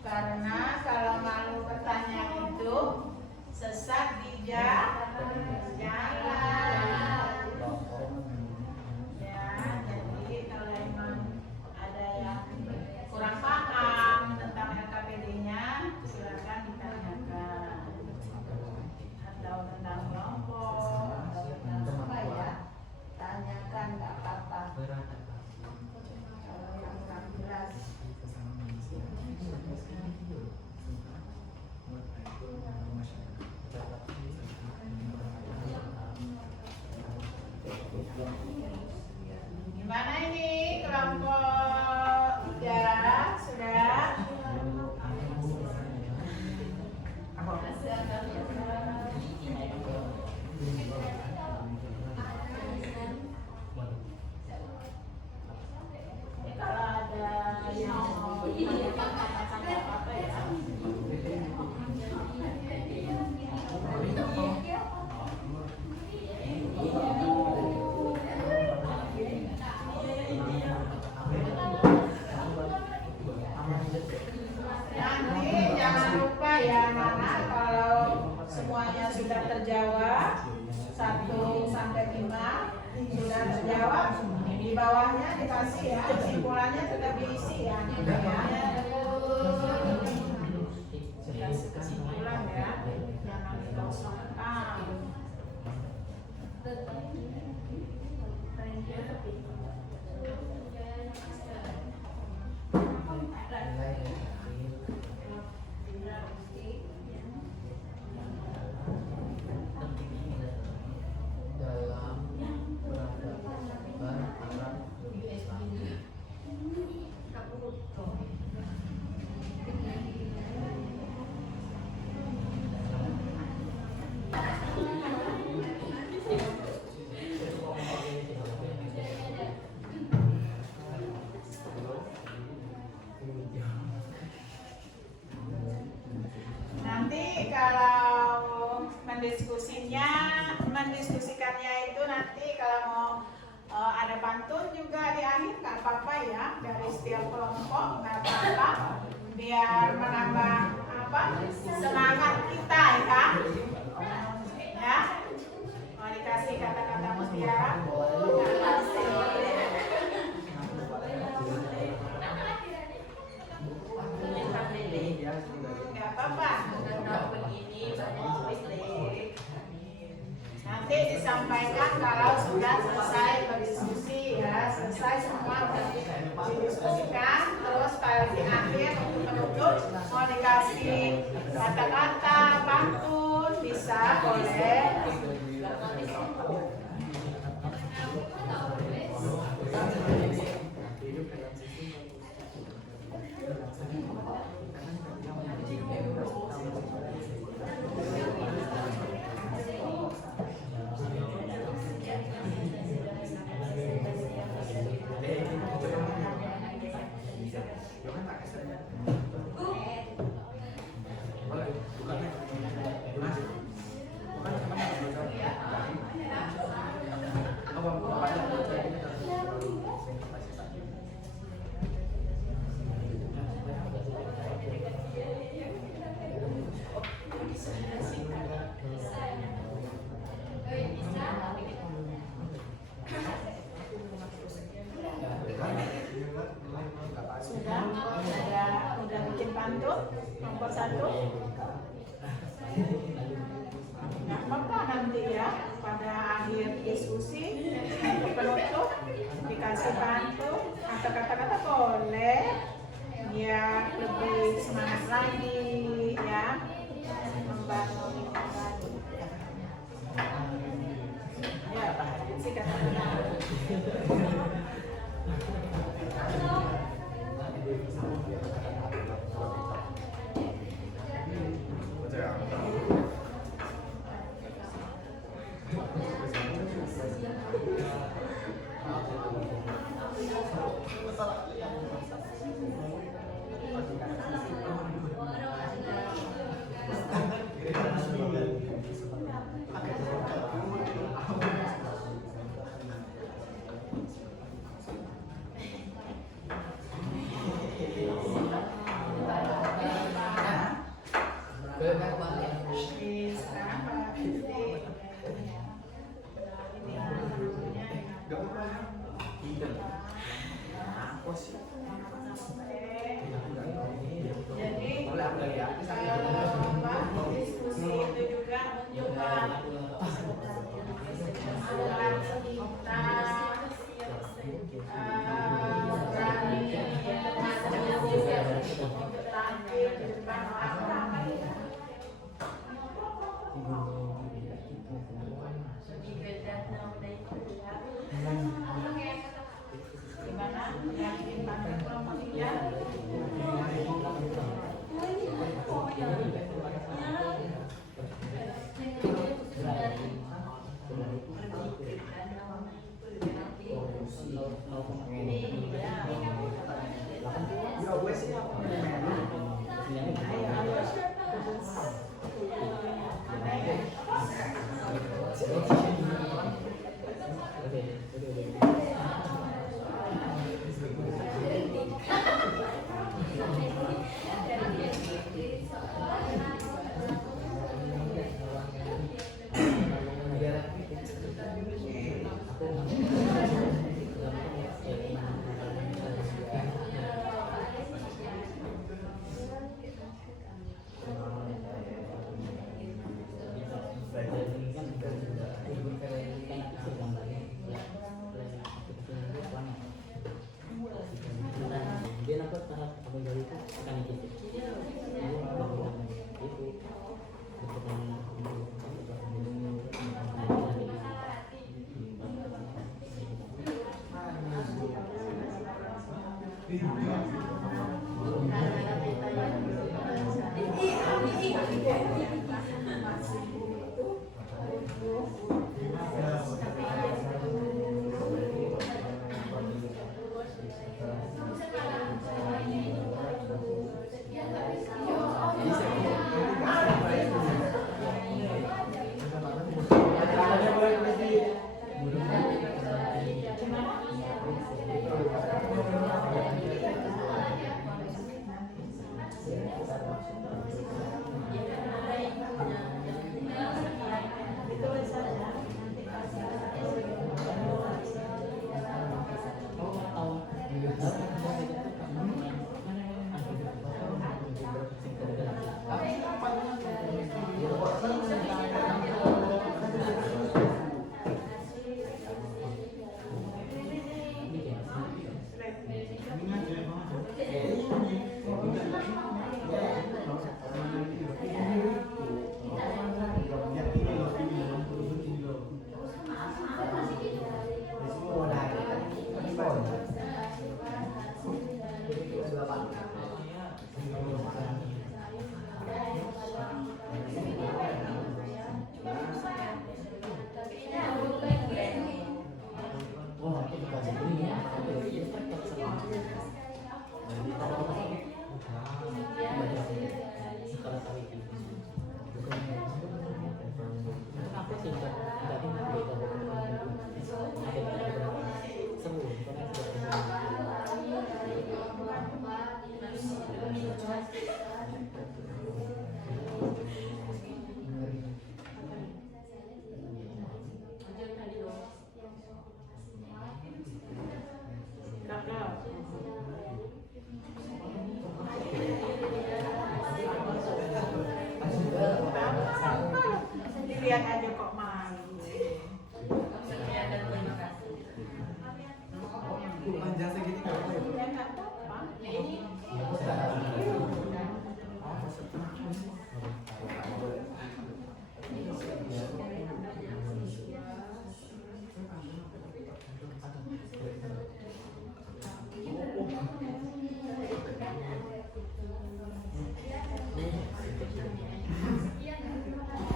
Karena kalau malu bertanya itu sesat di jalan. Ya, jadi kalau emang ada yang kurang paham tentang LKPD-nya, silakan ditanyakan. Atau tentang kelompok, atau tentang apa ya, tanyakan nggak apa-apa. Kalau yang kurang jelas. Gimana ini kelompok 3 sudah? Kalau ada yang mau katakan apa ya? Nanti jangan lupa ya anak-anak, kalau semuanya sudah terjawab 1 sampai 5 sudah terjawab, di bawahnya dikasih ya, kesimpulannya tetap diisi ya. Kasih kesimpulan ya, jangan dikosongkan. Nanti kalau mendiskusikannya itu nanti kalau mau ada pantun juga di akhir nggak apa-apa ya, dari setiap kelompok nggak apa-apa, biar menambah apa semangat kita ya. Ya, mau dikasih kata-kata mutiara pun nggak kasih. Nggak apa-apa. Nanti disampaikan kalau sudah selesai berdiskusi ya, selesai semua didiskusikan, terus kalau di akhir untuk penutup mau dikasih kata-kata pantun bisa boleh. Sudah bikin pantun nomor 1. Nggak apa-apa nanti ya pada akhir diskusi untuk penutup dikasih pantun atau kata-kata boleh biar lebih semangat lagi ya, membangun kembali. Ya Pak, sih kata-kata. diskusi itu juga menunjukkan aturan kita berani untuk tampil di depan orang. Gimana? Yakin pada kelompok 3? Lihat aja kok malu. Panjang segini nggak apa-apa ya? Ya nggak apa-apa.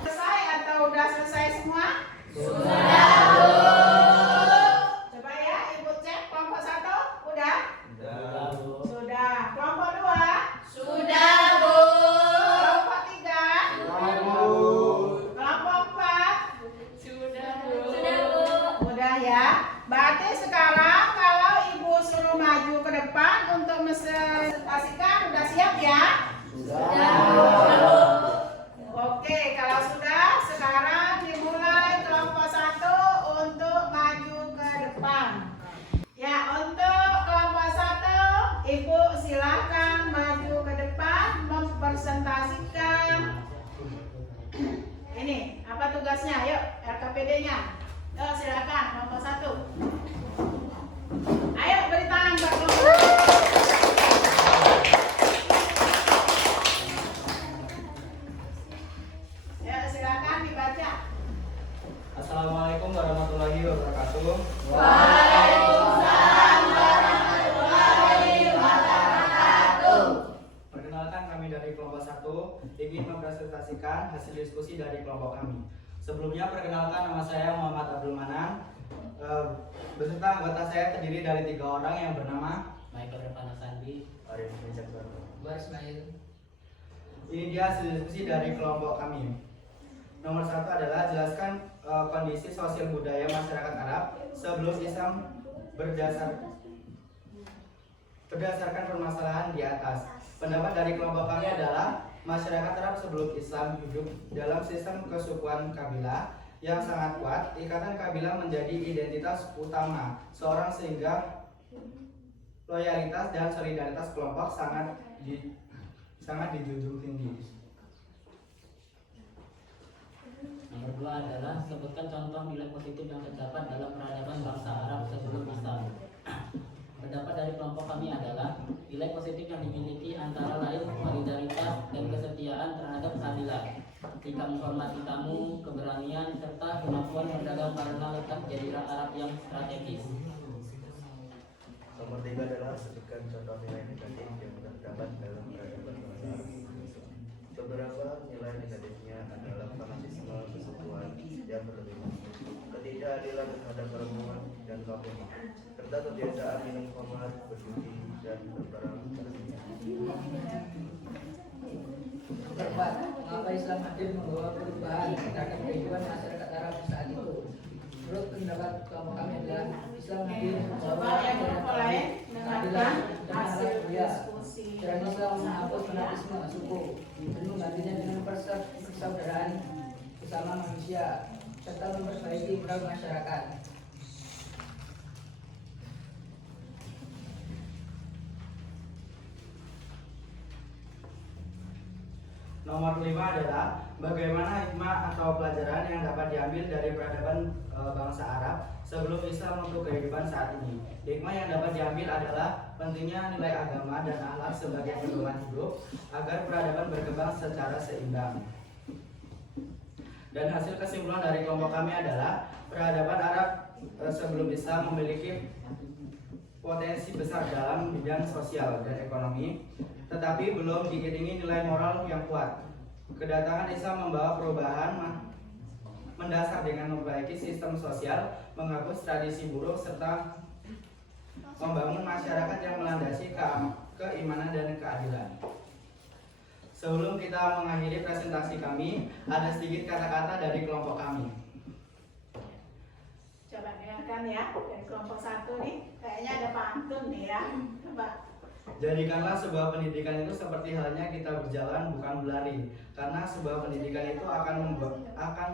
Selesai atau udah selesai semua? Coba ya, ibu cek kelompok 1 udah? Sudah. Kelompok 2? Kelompok 3? Kelompok 4? Udah ya. Berarti sekarang kalau ibu suruh maju ke depan untuk presentasikan udah siap ya? Oke, kalau sudah sekarang dimulai kelompok 1 untuk maju ke depan. Ya, untuk kelompok 1 ibu silakan maju ke depan mempresentasikan tugasnya. Yuk, RKPD-nya. Yuk, silakan kelompok 1. Ayo beri tangan buat kelompok 1. Ya, silakan dibaca. Assalamualaikum warahmatullahi wabarakatuh. Waalaikumsalam warahmatullahi wabarakatuh. Perkenalkan, kami dari kelompok 1 ingin mempresentasikan hasil diskusi dari kelompok kami. Sebelumnya perkenalkan, nama saya Muhammad Abdul Manan. Beserta anggota saya terdiri dari 3 orang yang bernama Michael Revana Sandi, Arif Wijaksono. Ismail. Ini dia hasil diskusi dari kelompok kami. Nomor 1 adalah jelaskan kondisi sosial budaya masyarakat Arab sebelum Islam berdasarkan permasalahan di atas. Pendapat dari kelompok kami adalah masyarakat Arab sebelum Islam hidup dalam sistem kesukuan kabilah yang sangat kuat. Ikatan kabilah menjadi identitas utama seorang sehingga loyalitas dan solidaritas kelompok sangat dijunjung tinggi. Nomor 2 adalah sebutkan contoh nilai positif yang terdapat dalam peradaban bangsa Arab sebelum Islam. Pendapat dari kelompok kami adalah nilai positif yang dimiliki antara lain solidaritas dan kesetiaan terhadap keadilan, sikap menghormati tamu, keberanian, serta kemampuan berdagang karena letak jazirah Arab yang strategis. Nomor 3 adalah sebutkan contoh nilai negatif yang terdapat dalam peradaban bangsa Arab. Beberapa nilai negatifnya adalah fanatisme, kesukuan yang berlebihan, ketidakadilan terhadap perempuan dan kaum, serta kebiasaan minum khamar, berjudi, dan berperang. Keempat, mengapa Islam hadir membawa perubahan terhadap kehidupan masyarakat Arab saat itu? Menurut pendapat kelompok kami adalah Islam hadir Coba membawa yang kelompok lain dengarkan dan hasil halal mulia. diskusi. Dan Islam menghapus fanatisme suku dan menggantinya dengan persaudaraan bersama manusia serta memperbaiki moral masyarakat. Nomor 5 adalah bagaimana hikmah atau pelajaran yang dapat diambil dari peradaban bangsa Arab sebelum Islam untuk kehidupan saat ini. Hikmah yang dapat diambil adalah pentingnya nilai agama dan akhlak sebagai pedoman hidup agar peradaban berkembang secara seimbang. Dan hasil kesimpulan dari kelompok kami adalah peradaban Arab sebelum Islam memiliki potensi besar dalam bidang sosial dan ekonomi, tetapi belum diiringi nilai moral yang kuat. Kedatangan Islam membawa perubahan mendasar dengan memperbaiki sistem sosial, menghapus tradisi buruk, serta membangun masyarakat yang melandasi keimanan dan keadilan. Sebelum kita mengakhiri presentasi kami, ada sedikit kata-kata dari kelompok kami. Coba dengarkan ya dari kelompok 1 nih. Kayaknya ada pantun nih ya. Coba. Jadikanlah sebuah pendidikan itu seperti halnya kita berjalan bukan berlari, karena sebuah pendidikan itu akan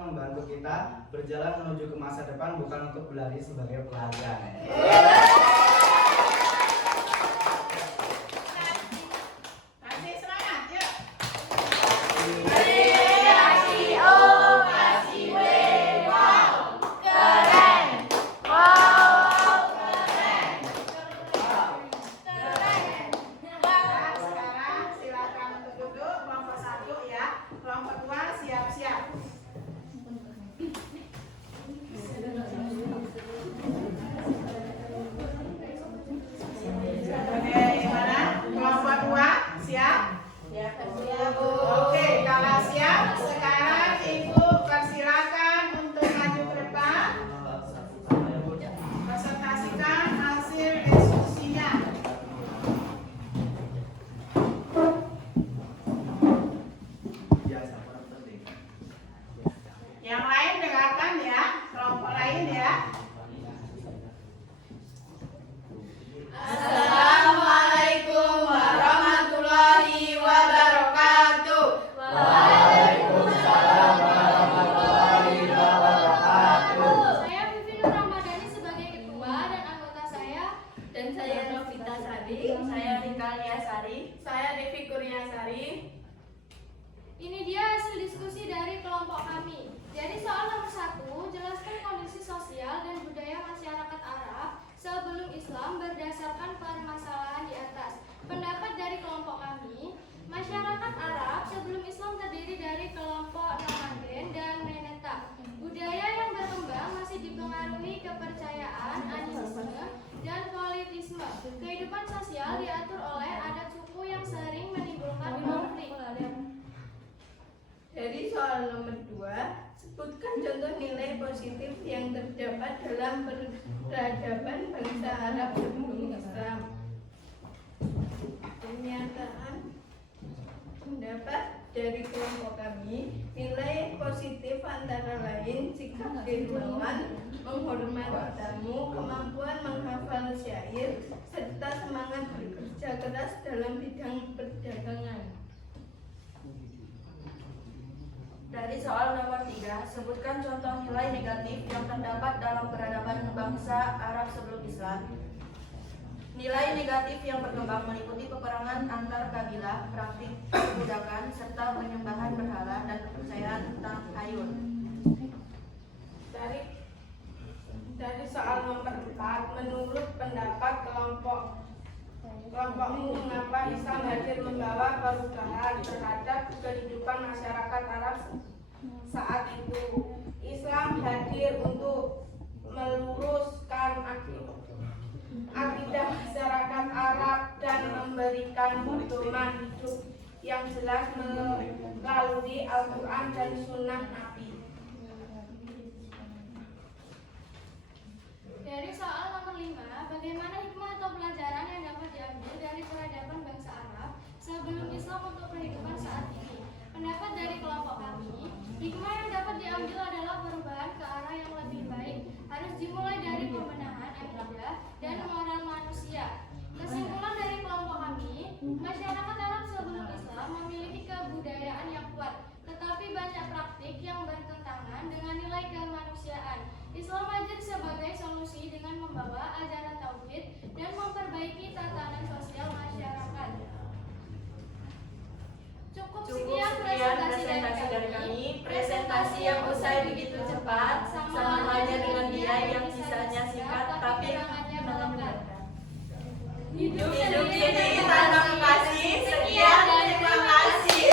membantu kita berjalan menuju ke masa depan, bukan untuk berlari sebagai pelarian. Kasih semangat, yuk. Sekarang silakan untuk duduk. Kelompok 1 ya. Kelompok 2 siap-siap. diatur oleh adat suku yang sering menimbulkan konflik. Dari soal nomor 2, sebutkan contoh nilai positif yang terdapat dalam peradaban bangsa Arab sebelum Islam. Pernyataan pendapat dari kelompok kami, nilai positif antara lain sikap dermawan, menghormati tamu, kemampuan menghafal syair, serta semangat bekerja keras dalam bidang perdagangan. Dari soal nomor 3, sebutkan contoh nilai negatif yang terdapat dalam peradaban bangsa Arab sebelum Islam. Nilai negatif yang berkembang meliputi peperangan antar kabilah, praktik perbudakan, serta penyembahan berhala dan kepercayaan tentang hayun. Dari soal nomor 4, menurut pendapat kelompokmu, mengapa Islam hadir membawa perubahan terhadap kehidupan masyarakat Arab saat itu? Islam hadir untuk meluruskan akidah masyarakat Arab dan memberikan pedoman hidup yang jelas melalui Al-Quran dan Sunnah Nabi. Dari soal nomor 5, bagaimana hikmah atau pelajaran yang dapat diambil dari peradaban bangsa Arab sebelum Islam untuk kehidupan saat ini? Pendapat dari kelompok kami, hikmah yang dapat diambil adalah perubahan ke arah yang lebih baik, harus dimulai dari pembenahan akidah dan moral manusia. Kesimpulan dari kelompok kami, masyarakat Arab sebelum Islam memiliki kebudayaan yang kuat, tetapi banyak praktik yang bertentangan dengan nilai kemanusiaan. Islam hadir sebagai solusi dengan membawa ajaran tauhid dan memperbaiki tatanan sosial masyarakat. Cukup sekian presentasi dari kami. Presentasi yang usai begitu cepat, sama halnya dengan dia yang sisanya singkat tapi tangannya melekat. Hidup sendiri tanpa kasih. Sekian, terima kasih.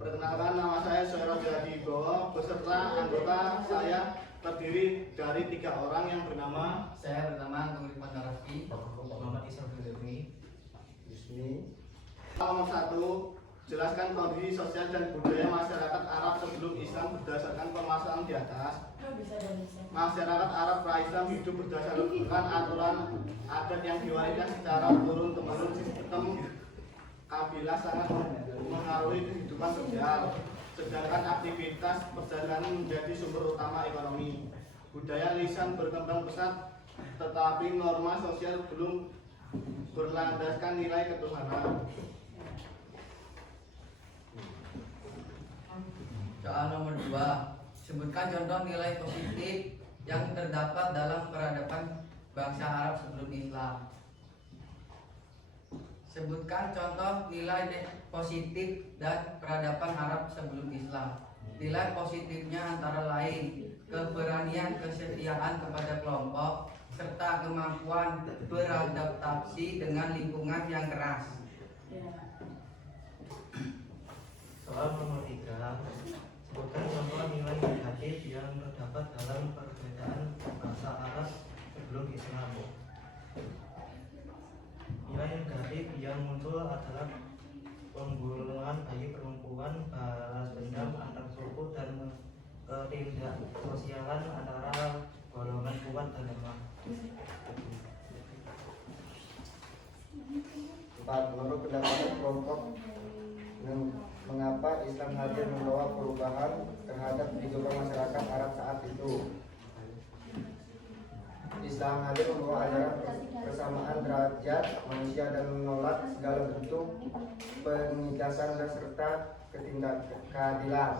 Perkenalkan, nama saya Soero Jadibowo beserta anggota saya terdiri dari 3 orang yang bernama Saya bernama Tunggu Raffi, Muhammad Isra Yusmi. Nomor 1, jelaskan kondisi sosial dan budaya masyarakat Arab sebelum Islam berdasarkan permasalahan di atas. Masyarakat Arab pra-Islam hidup berdasarkan aturan adat yang diwariskan secara turun-temurun. Sistem kabilah sangat mengaruhi kehidupan sosial, sedangkan aktivitas perdagangan menjadi sumber utama ekonomi. budaya lisan berkembang pesat, tetapi norma sosial belum berlandaskan nilai ketuhanan. Soal nomor 2. Sebutkan contoh nilai positif yang terdapat dalam peradaban bangsa Arab sebelum Islam. Sebutkan contoh nilai positif dan peradaban Arab sebelum Islam. Nilai positifnya antara lain keberanian, kesetiaan kepada kelompok, serta kemampuan beradaptasi dengan lingkungan yang keras. Soal nomor 3. Sebutkan contoh nilai negatif yang terdapat dalam perbedaan bangsa Arab sebelum Islam. Nilai negatif yang muncul adalah pembunuhan bayi perempuan, balas dendam antar suku, dan ketidaksosialan antara golongan kuat dan lemah. 4. Menurut pendapat kelompok, mengapa Islam hadir membawa perubahan terhadap kehidupan masyarakat Arab saat itu? Islam hadir membawa ajaran persamaan derajat manusia dan menolak segala bentuk penindasan dan serta ketidakadilan.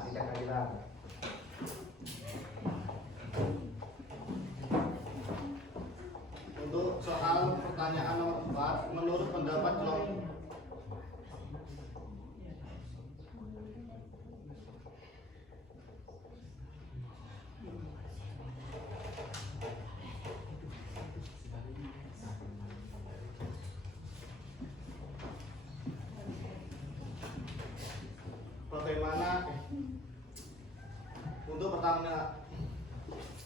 Untuk soal pertanyaan nomor 4, menurut pendapat kelompok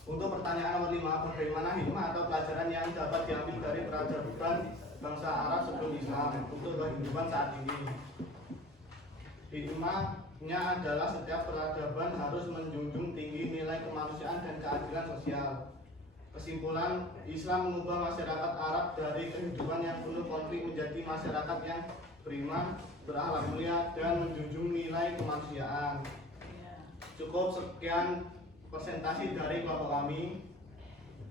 Untuk pertanyaan nomor 5, bagaimana hikmah atau pelajaran yang dapat diambil dari peradaban bangsa Arab sebelum Islam untuk kehidupan saat ini? Hikmahnya adalah setiap peradaban harus menjunjung tinggi nilai kemanusiaan dan keadilan sosial. Kesimpulan, Islam mengubah masyarakat Arab dari kehidupan yang penuh konflik menjadi masyarakat yang beriman, berakhlak mulia, dan menjunjung nilai kemanusiaan. Cukup sekian presentasi dari kelompok kami.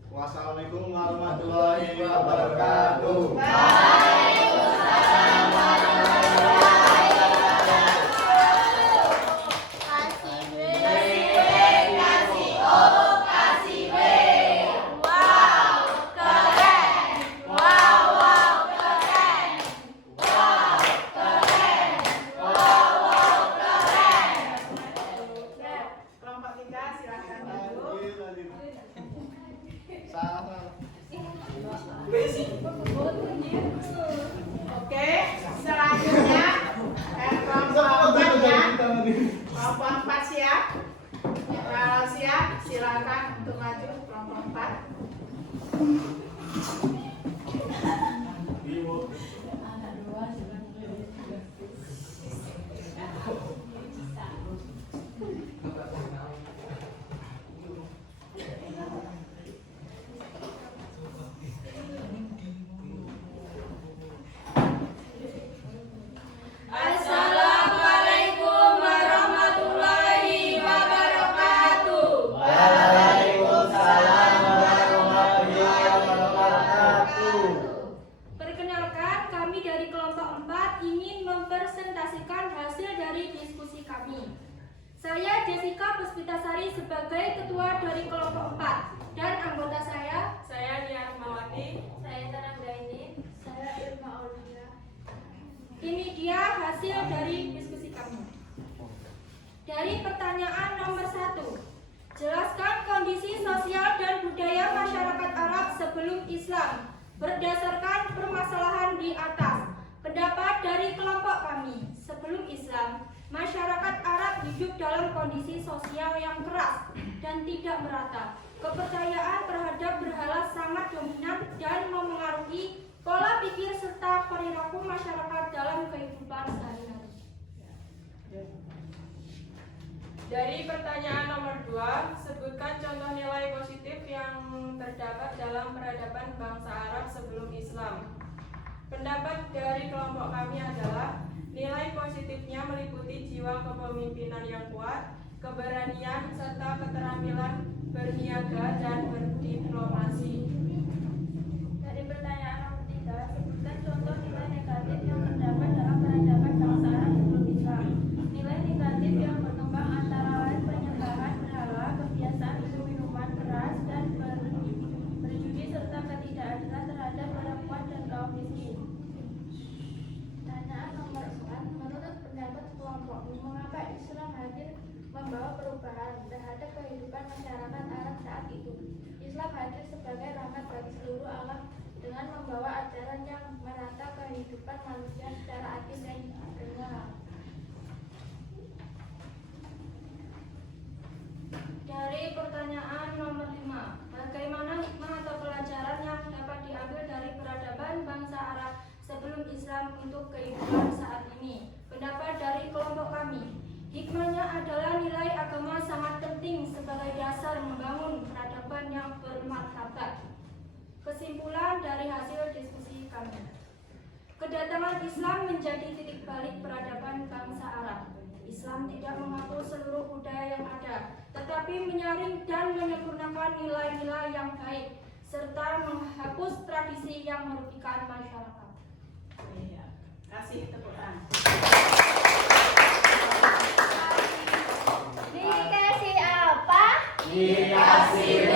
Wassalamualaikum warahmatullahi wabarakatuh. Waalaikumsalam warahmatullahi wabarakatuh. Kasih B, kasih O, kasih B. Wow, keren. Wow, keren. Wow, keren. Wow, keren. Kelompok 3 silakan duduk. Oke, selanjutnya kelompok 4 ya. Kelompok 4 siap. Kalau siap, silakan untuk maju kelompok 4. Assalamualaikum warahmatullahi wabarakatuh. Waalaikumsalam warahmatullahi wabarakatuh. Perkenalkan, kami dari kelompok 4 ingin mempresentasikan hasil dari diskusi kami. Saya Jessica Puspitasari sebagai ketua dari kelompok 4 dan anggota saya Nia Rahmawati, Saya Sarah Daini, saya Irma Aulia. Ini dia hasil dari diskusi kami. Dari pertanyaan nomor 1, jelaskan kondisi sosial dan budaya masyarakat Arab sebelum Islam berdasarkan permasalahan di atas. Pendapat dari kelompok kami, sebelum Islam, masyarakat Arab hidup dalam kondisi sosial yang keras dan tidak merata. Kepercayaan terhadap berhala sangat dominan dan memengaruhi pola pikir serta perilaku masyarakat dalam kehidupan sehari-hari. Dari pertanyaan nomor 2, sebutkan contoh nilai positif yang terdapat dalam peradaban bangsa Arab sebelum Islam. Pendapat dari kelompok kami adalah nilai positifnya meliputi jiwa kepemimpinan yang kuat, keberanian, serta keterampilan berniaga, dan berdiplomasi. Dari pertanyaan nomor 3, sebutkan contoh nilai negatif yang terdapat dalam peradaban bangsa Arab sebelum Islam. Nilai negatif yang berkembang antara lain penyembahan berhala, kebiasaan minum minuman keras, dan berjudi serta ketidakadilan terhadap perempuan dan kaum miskin. Pertanyaan nomor 4, menurut pendapat kelompokmu, mengapa Islam hadir membawa perubahan terhadap kehidupan masyarakat Arab saat itu? Islam hadir sebagai rahmat bagi seluruh alam dengan membawa ajaran yang merata kehidupan manusia secara adil dan benar. Dari pertanyaan nomor 5, bagaimana hikmah atau pelajaran yang dapat diambil dari peradaban bangsa Arab sebelum Islam untuk kehidupan saat ini? Pendapat dari kelompok kami, hikmahnya adalah nilai agama sangat penting sebagai dasar membangun peradaban yang bermartabat. Kesimpulan dari hasil diskusi kami, kedatangan Islam menjadi titik balik peradaban bangsa Arab. Islam tidak menghapus seluruh budaya yang ada, tetapi menyaring dan menyempurnakan nilai-nilai yang baik, serta menghapus tradisi yang merugikan masyarakat. Iya. Kasih tepuk tangan. Dikasih apa? Dikasih B,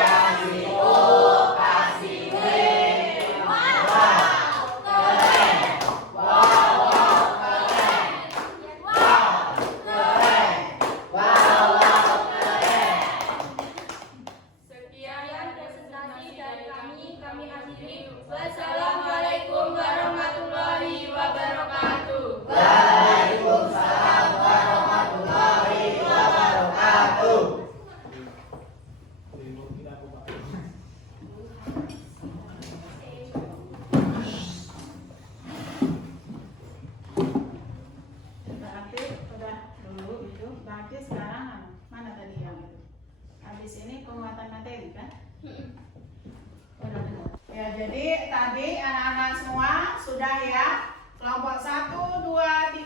kasih O, kasih B. Wow, Keren. Wow, keren. Keren. Keren. Sekian presentasi dari kami akhiri. Wassalamualaikum warahmatullahi wabarakatuh. Waalaikumsalam warahmatullahi wabarakatuh. Berarti udah dulu itu, berarti sekarang mana tadi yang itu? Habis ini penguatan materi kan? Udah benar. Ya, jadi tadi anak-anak semua sudah ya, kelompok 1, 2,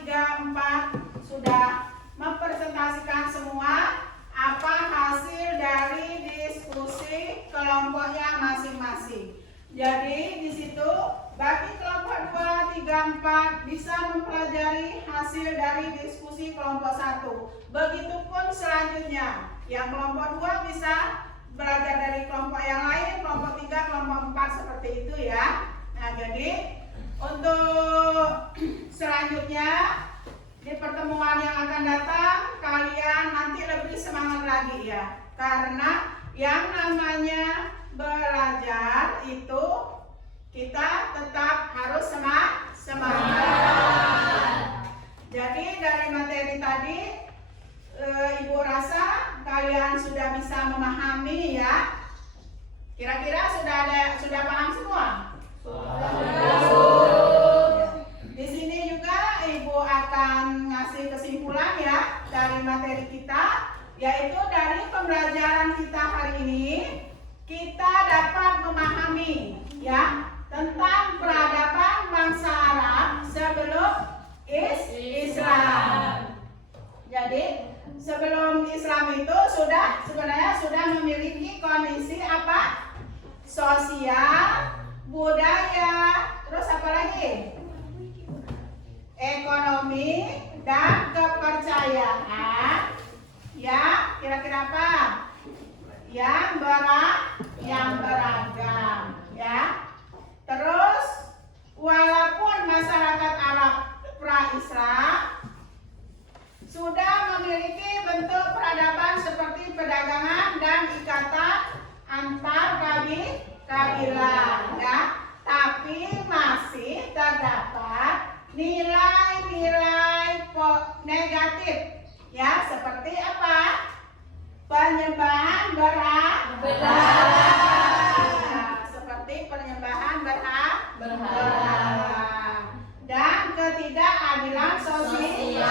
3, 4 sudah mempresentasikan semua apa hasil dari diskusi kelompoknya masing-masing. Jadi di situ bagi kelompok 2, 3, 4 bisa mempelajari hasil dari diskusi kelompok 1. Begitupun selanjutnya, yang kelompok 2 bisa belajar dari kelompok yang lain, kelompok 3, kelompok 4 seperti itu ya. Nah, jadi untuk selanjutnya di pertemuan yang akan datang kalian nanti lebih semangat lagi ya. Karena yang namanya belajar itu kita tetap harus semangat. Jadi dari materi tadi Ibu rasa kalian sudah bisa memahami ya. Kira-kira sudah paham semua? Di sini juga Ibu akan ngasih kesimpulan ya dari materi kita, yaitu dari pembelajaran kita hari ini kita dapat memahami ya tentang peradaban bangsa Arab sebelum Islam. Jadi sebelum Islam itu sebenarnya sudah memiliki kondisi apa? Sosial, budaya, terus apa lagi? Ekonomi dan kepercayaan. Ya, kira-kira apa? Yang beragam, ya. Terus walaupun masyarakat Arab pra-Islam sudah memiliki bentuk peradaban seperti perdagangan dan ikatan antar kabilah, ya, tapi masih terdapat nilai-nilai negatif, ya, seperti apa? Penyembahan berhala, seperti penyembahan berhala dan ketidakadilan sosial.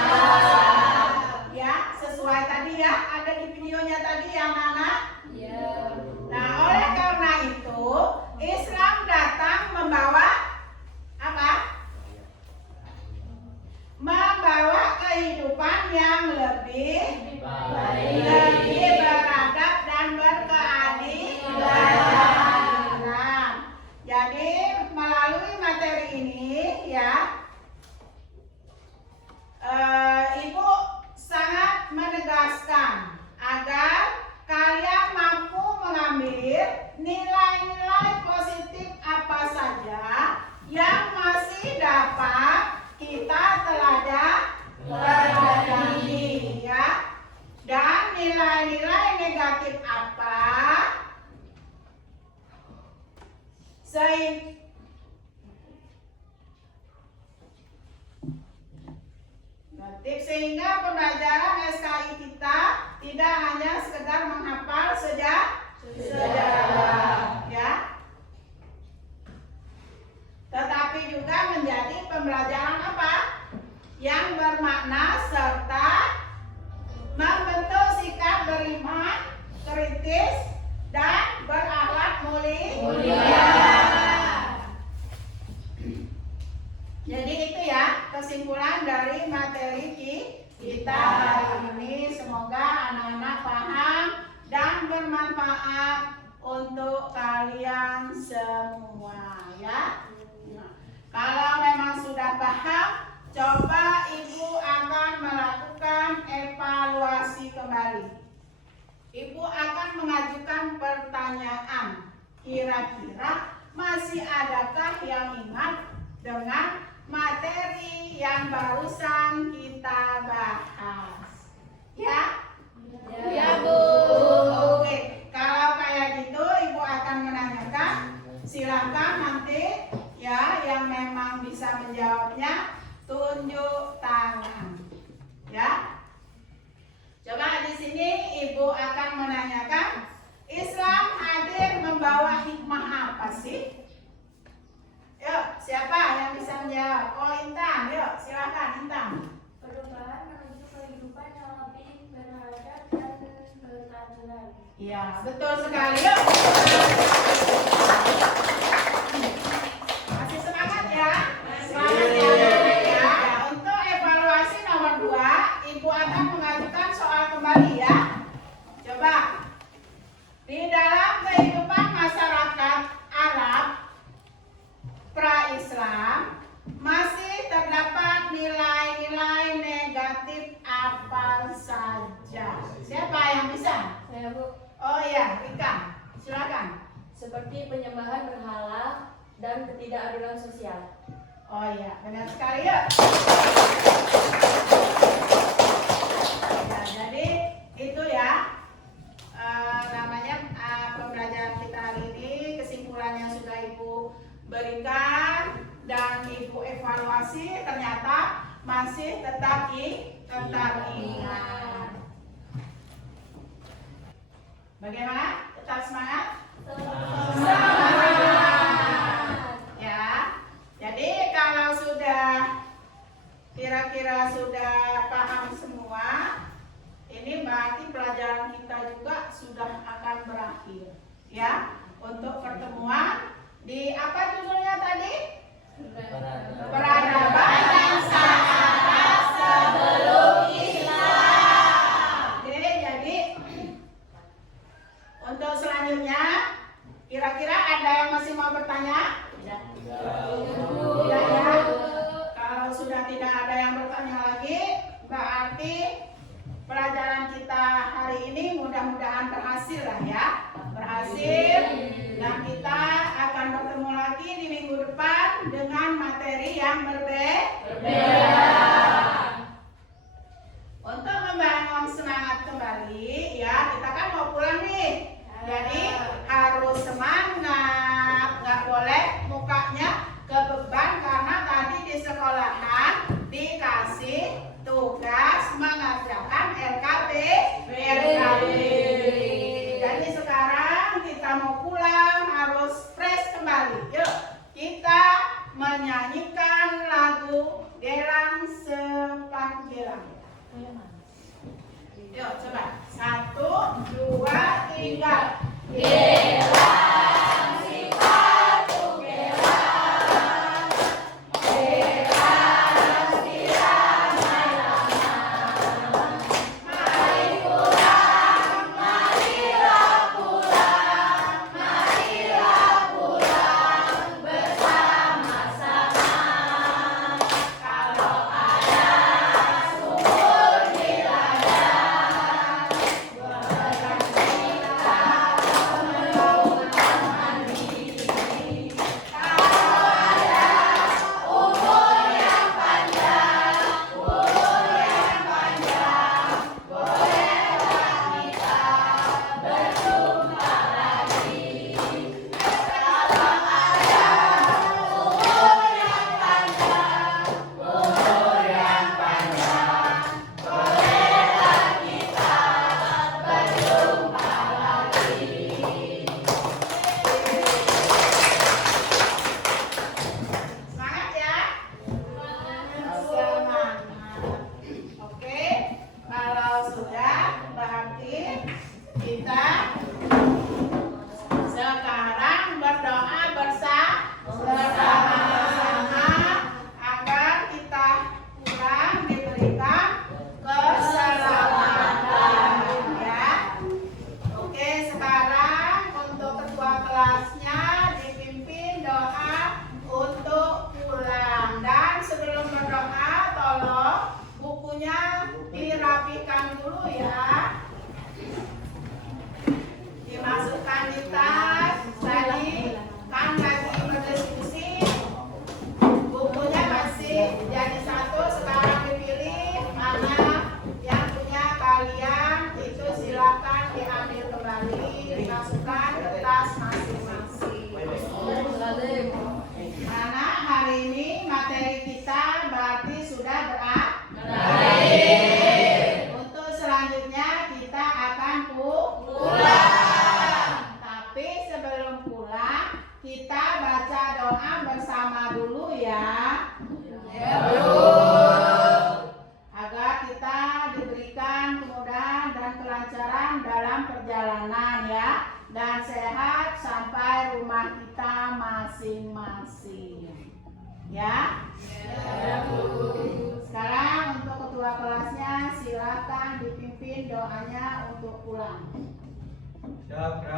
Ya, sesuai tadi ya, ada di videonya tadi yang anak. Ya. Nah, oleh karena itu Islam datang membawa apa? Membawa kehidupan yang lebih beradab dan ya, Ibu sangat menegaskan agar kalian mampu mengambil nilai-nilai positif apa saja yang masih dapat kita teladani, ya, dan nilai-nilai negatif apa sehingga pembelajaran SKI kita tidak hanya sekedar menghafal sejarah, ya, tetapi juga menjadi pembelajaran apa? Yang bermakna serta membentuk sikap beriman, kritis, dan berakhlak mulia. Jadi itu ya kesimpulan dari materi kita hari ini. Semoga anak-anak paham dan bermanfaat untuk kalian semua, ya. Nah, kalau memang sudah paham, coba Ibu akan melakukan evaluasi kembali. Ibu akan mengajukan pertanyaan. Kira-kira masih adakah yang ingat dengan materi yang barusan kita bahas? Ya? Ya, Bu. Oke, kalau kayak gitu Ibu akan menanyakan. Silakan nanti ya yang memang bisa menjawabnya tunjuk tangan. Ya. Coba di sini Ibu akan menanyakan, Islam hadir membawa hikmah apa sih? Yuk, siapa yang bisa menjawab? Oh, Intan, yuk silakan Intan. Perubahan menuju kehidupan yang lebih beradab dan berkeadilan. Iya, betul sekali. Yuk. Masih semangat ya? Semangat ya. Untuk evaluasi nomor 2, Ibu akan mengajukan soal kembali ya. Coba. Di dalam kehidupan masyarakat Arab pra-Islam masih terdapat nilai-nilai negatif apa saja? Siapa yang bisa? Saya, Bu. Oh iya, Rika, silakan. Seperti penyembahan berhala dan ketidakadilan sosial. Oh iya, benar sekali ya. Ya, jadi itu ya namanya pembelajaran kita hari ini. Kesimpulan yang sudah Ibu berikan dan Ibu evaluasi ternyata masih tetap ingat. Bagaimana? Tetap semangat? Semangat. Ya. Jadi kalau sudah kira-kira sudah paham semua, ini berarti pelajaran kita juga sudah akan berakhir. Ya. Untuk pertemuan di apa judulnya tadi? Peradaban bangsa Arab sebelum Islam. Jadi untuk selanjutnya, kira-kira ada yang masih mau bertanya? Tidak ya. Kalau sudah tidak ada yang bertanya lagi, berarti pelajaran kita hari ini mudah-mudahan berhasil lah ya. Berhasil. Dan kita akan bertemu lagi di minggu depan dengan materi yang berbeda. Untuk membangun semangat kembali, ya kita kan mau pulang nih. Jadi harus semangat, nggak boleh mukanya kebeban karena tadi di sekolahan dikasih tugas mengerjakan LKB. Jadi sekarang kita mau pulang harus fresh kembali. Yuk kita menyanyikan lagu Gelang Sepanggilan. Yuk coba 1, 2, 3. Gelang sepatu gelang, gelang diramai lama. Mari pulang, marilah pulang bersama-sama. bersama dulu ya. Agar kita diberikan kemudahan dan kelancaran dalam perjalanan ya, dan sehat sampai rumah kita masing-masing. Ya. Sekarang untuk ketua kelasnya silakan dipimpin doanya untuk pulang. Damai.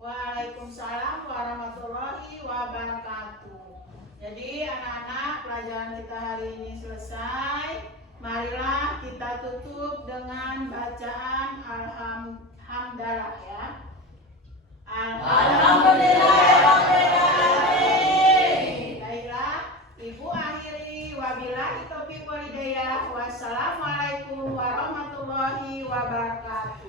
Waalaikumsalam warahmatullahi wabarakatuh. Jadi anak-anak, pelajaran kita hari ini selesai. Marilah kita tutup dengan bacaan alhamdulillah ya. Alhamdulillahirrahmanirrahim. Baiklah, Ibu akhiri wabillahi taufiq wal hidayah. Wassalamualaikum warahmatullahi wabarakatuh.